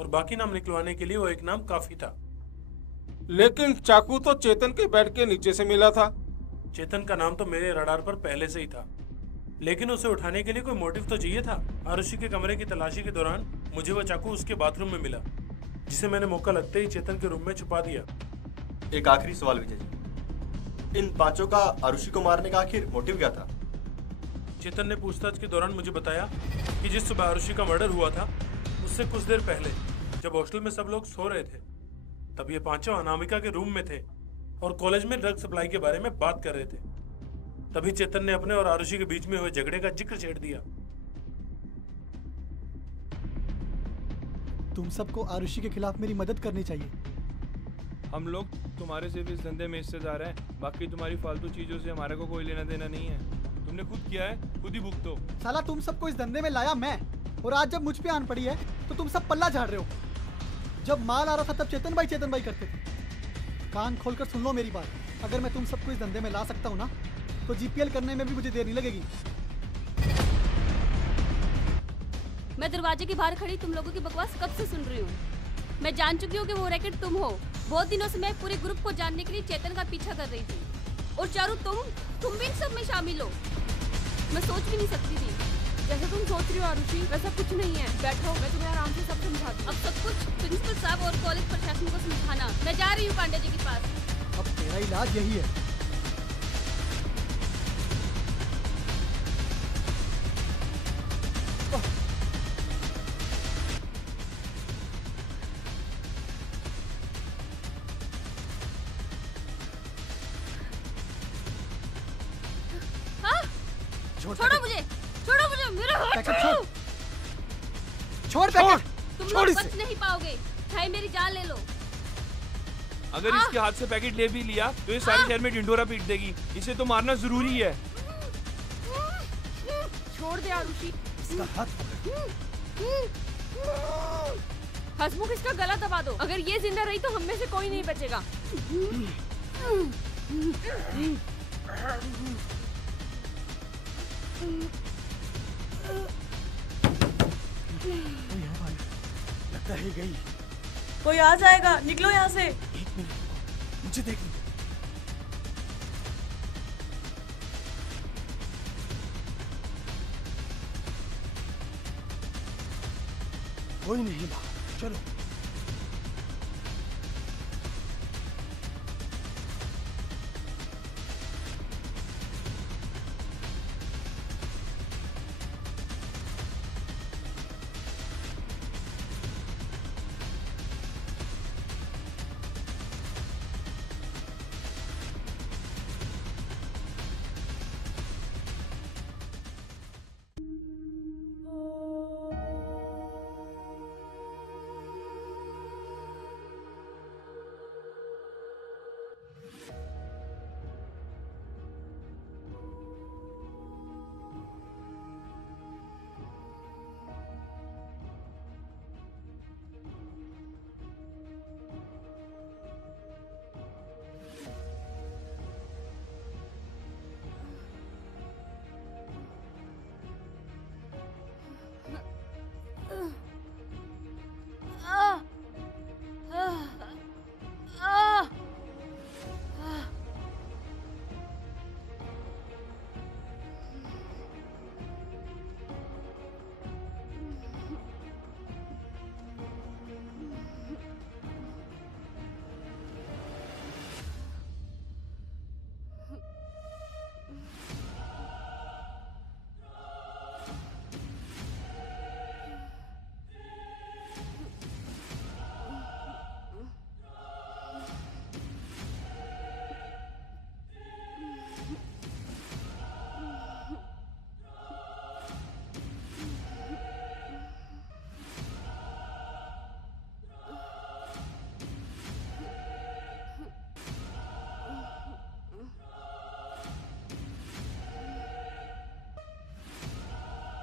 और बाकी नाम निकलवाने के लिए वो एक नाम काफी था। लेकिन चाकू तो चेतन के बेड के नीचे से मिला था। चेतन का नाम तो मेरे रडार पर पहले से ही था, लेकिन उसे उठाने के लिए कोई मोटिव तो चाहिए था। आरुषि के कमरे की तलाशी के दौरान मुझे वो चाकू उसके बाथरूम में मिला, जिसे मैंने मौका लगते ही चेतन के रूम में छुपा दिया। एक आखिरी सवाल विजय जी, इन पांचों का आरुषि को मारने का आखिर मोटिव क्या था? चेतन ने पूछताछ के दौरान मुझे बताया कि जिस सुबह आरुषि का मर्डर हुआ था उससे कुछ देर पहले जब हॉस्टल में सब लोग सो रहे थे, तब ये पांचों अनामिका के रूम में थे और कॉलेज में ड्रग सप्लाई के बारे में बात कर रहे थे। तभी चेतन ने अपने और आरुषि के बीच में हुए झगड़े का जिक्र छेड़ दिया। तुम सबको आरुषि के खिलाफ मेरी मदद करनी चाहिए। हम लोग तुम्हारे सिर्फ इस धंधे में हिस्सेदार हैं, बाकी तुम्हारी फालतू चीजों से हमारे को कोई लेना देना नहीं है। तुमने खुद किया है, खुद ही भुगतो। साला तुम सबको इस धंधे में लाया मैं, और आज जब मुझ पे आन पड़ी है तो तुम सब पल्ला झाड़ रहे हो। जब माल आ रहा था तब चेतन भाई करते थे। कान खोलकर सुन लो मेरी बात, अगर मैं तुम सबको इस धंधे में ला सकता हूँ ना, तो जीपीएल करने में भी मुझे देर नहीं लगेगी। मैं दरवाजे के बाहर खड़ी तुम लोगों की बकवास कब से सुन रही हूँ। मैं जान चुकी हूँ कि वो रैकेट तुम हो। बहुत दिनों से मैं पूरे ग्रुप को जानने के लिए चेतन का पीछा कर रही थी, और चारू तुम भी इन सब में शामिल हो। मैं सोच भी नहीं सकती थी। जैसे तुम सोच रही हो आरुषि, वैसा कुछ नहीं है। बैठो, मैं तुम्हें आराम से सब समझाती हूँ। अब सब कुछ प्रिंसिपल साहब और कॉलेज प्रशासन को समझाना। मैं जा रही हूँ पांडे जी के पास। अब तेरा इलाज यही है। छोड़ो मुझे, मेरा हाथ छोड़ो। छोड़ पैकेट, तुम लोग बच नहीं पाओगे, चाहे मेरी जान ले लो। अगर इसके हाथ से पैकेट ले भी लिया तो ये सारे शहर में ढिंढोरा पीट देगी। इसे तो मारना जरूरी है। छोड़ दे आरुषि। इसका हाथ पकड़। हसमुख, इसका गला दबा दो। अगर ये जिंदा रही तो हम में से कोई नहीं बचेगा। लगता है गई। कोई आ जाएगा, निकलो यहाँ से। एक मिनट, मुझे देख लो। कोई नहीं बाहर, चलो।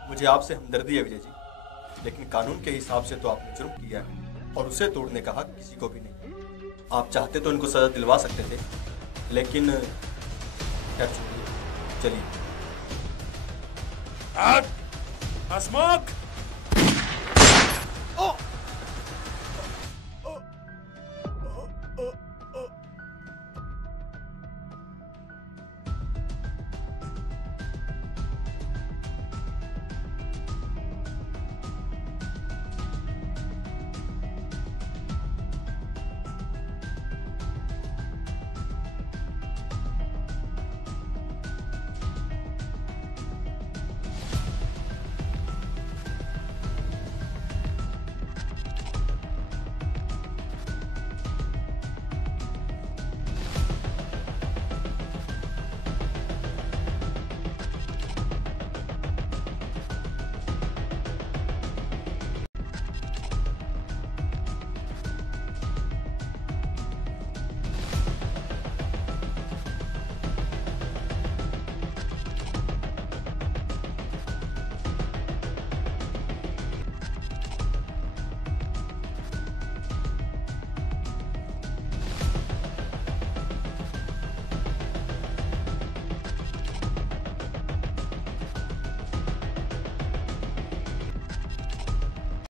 मुझे आपसे हमदर्दी है विजय जी, लेकिन कानून के हिसाब से तो आपने जुर्म किया है और उसे तोड़ने का हक किसी को भी नहीं। आप चाहते तो इनको सजा दिलवा सकते थे, लेकिन खैर चलिए। हसमुख!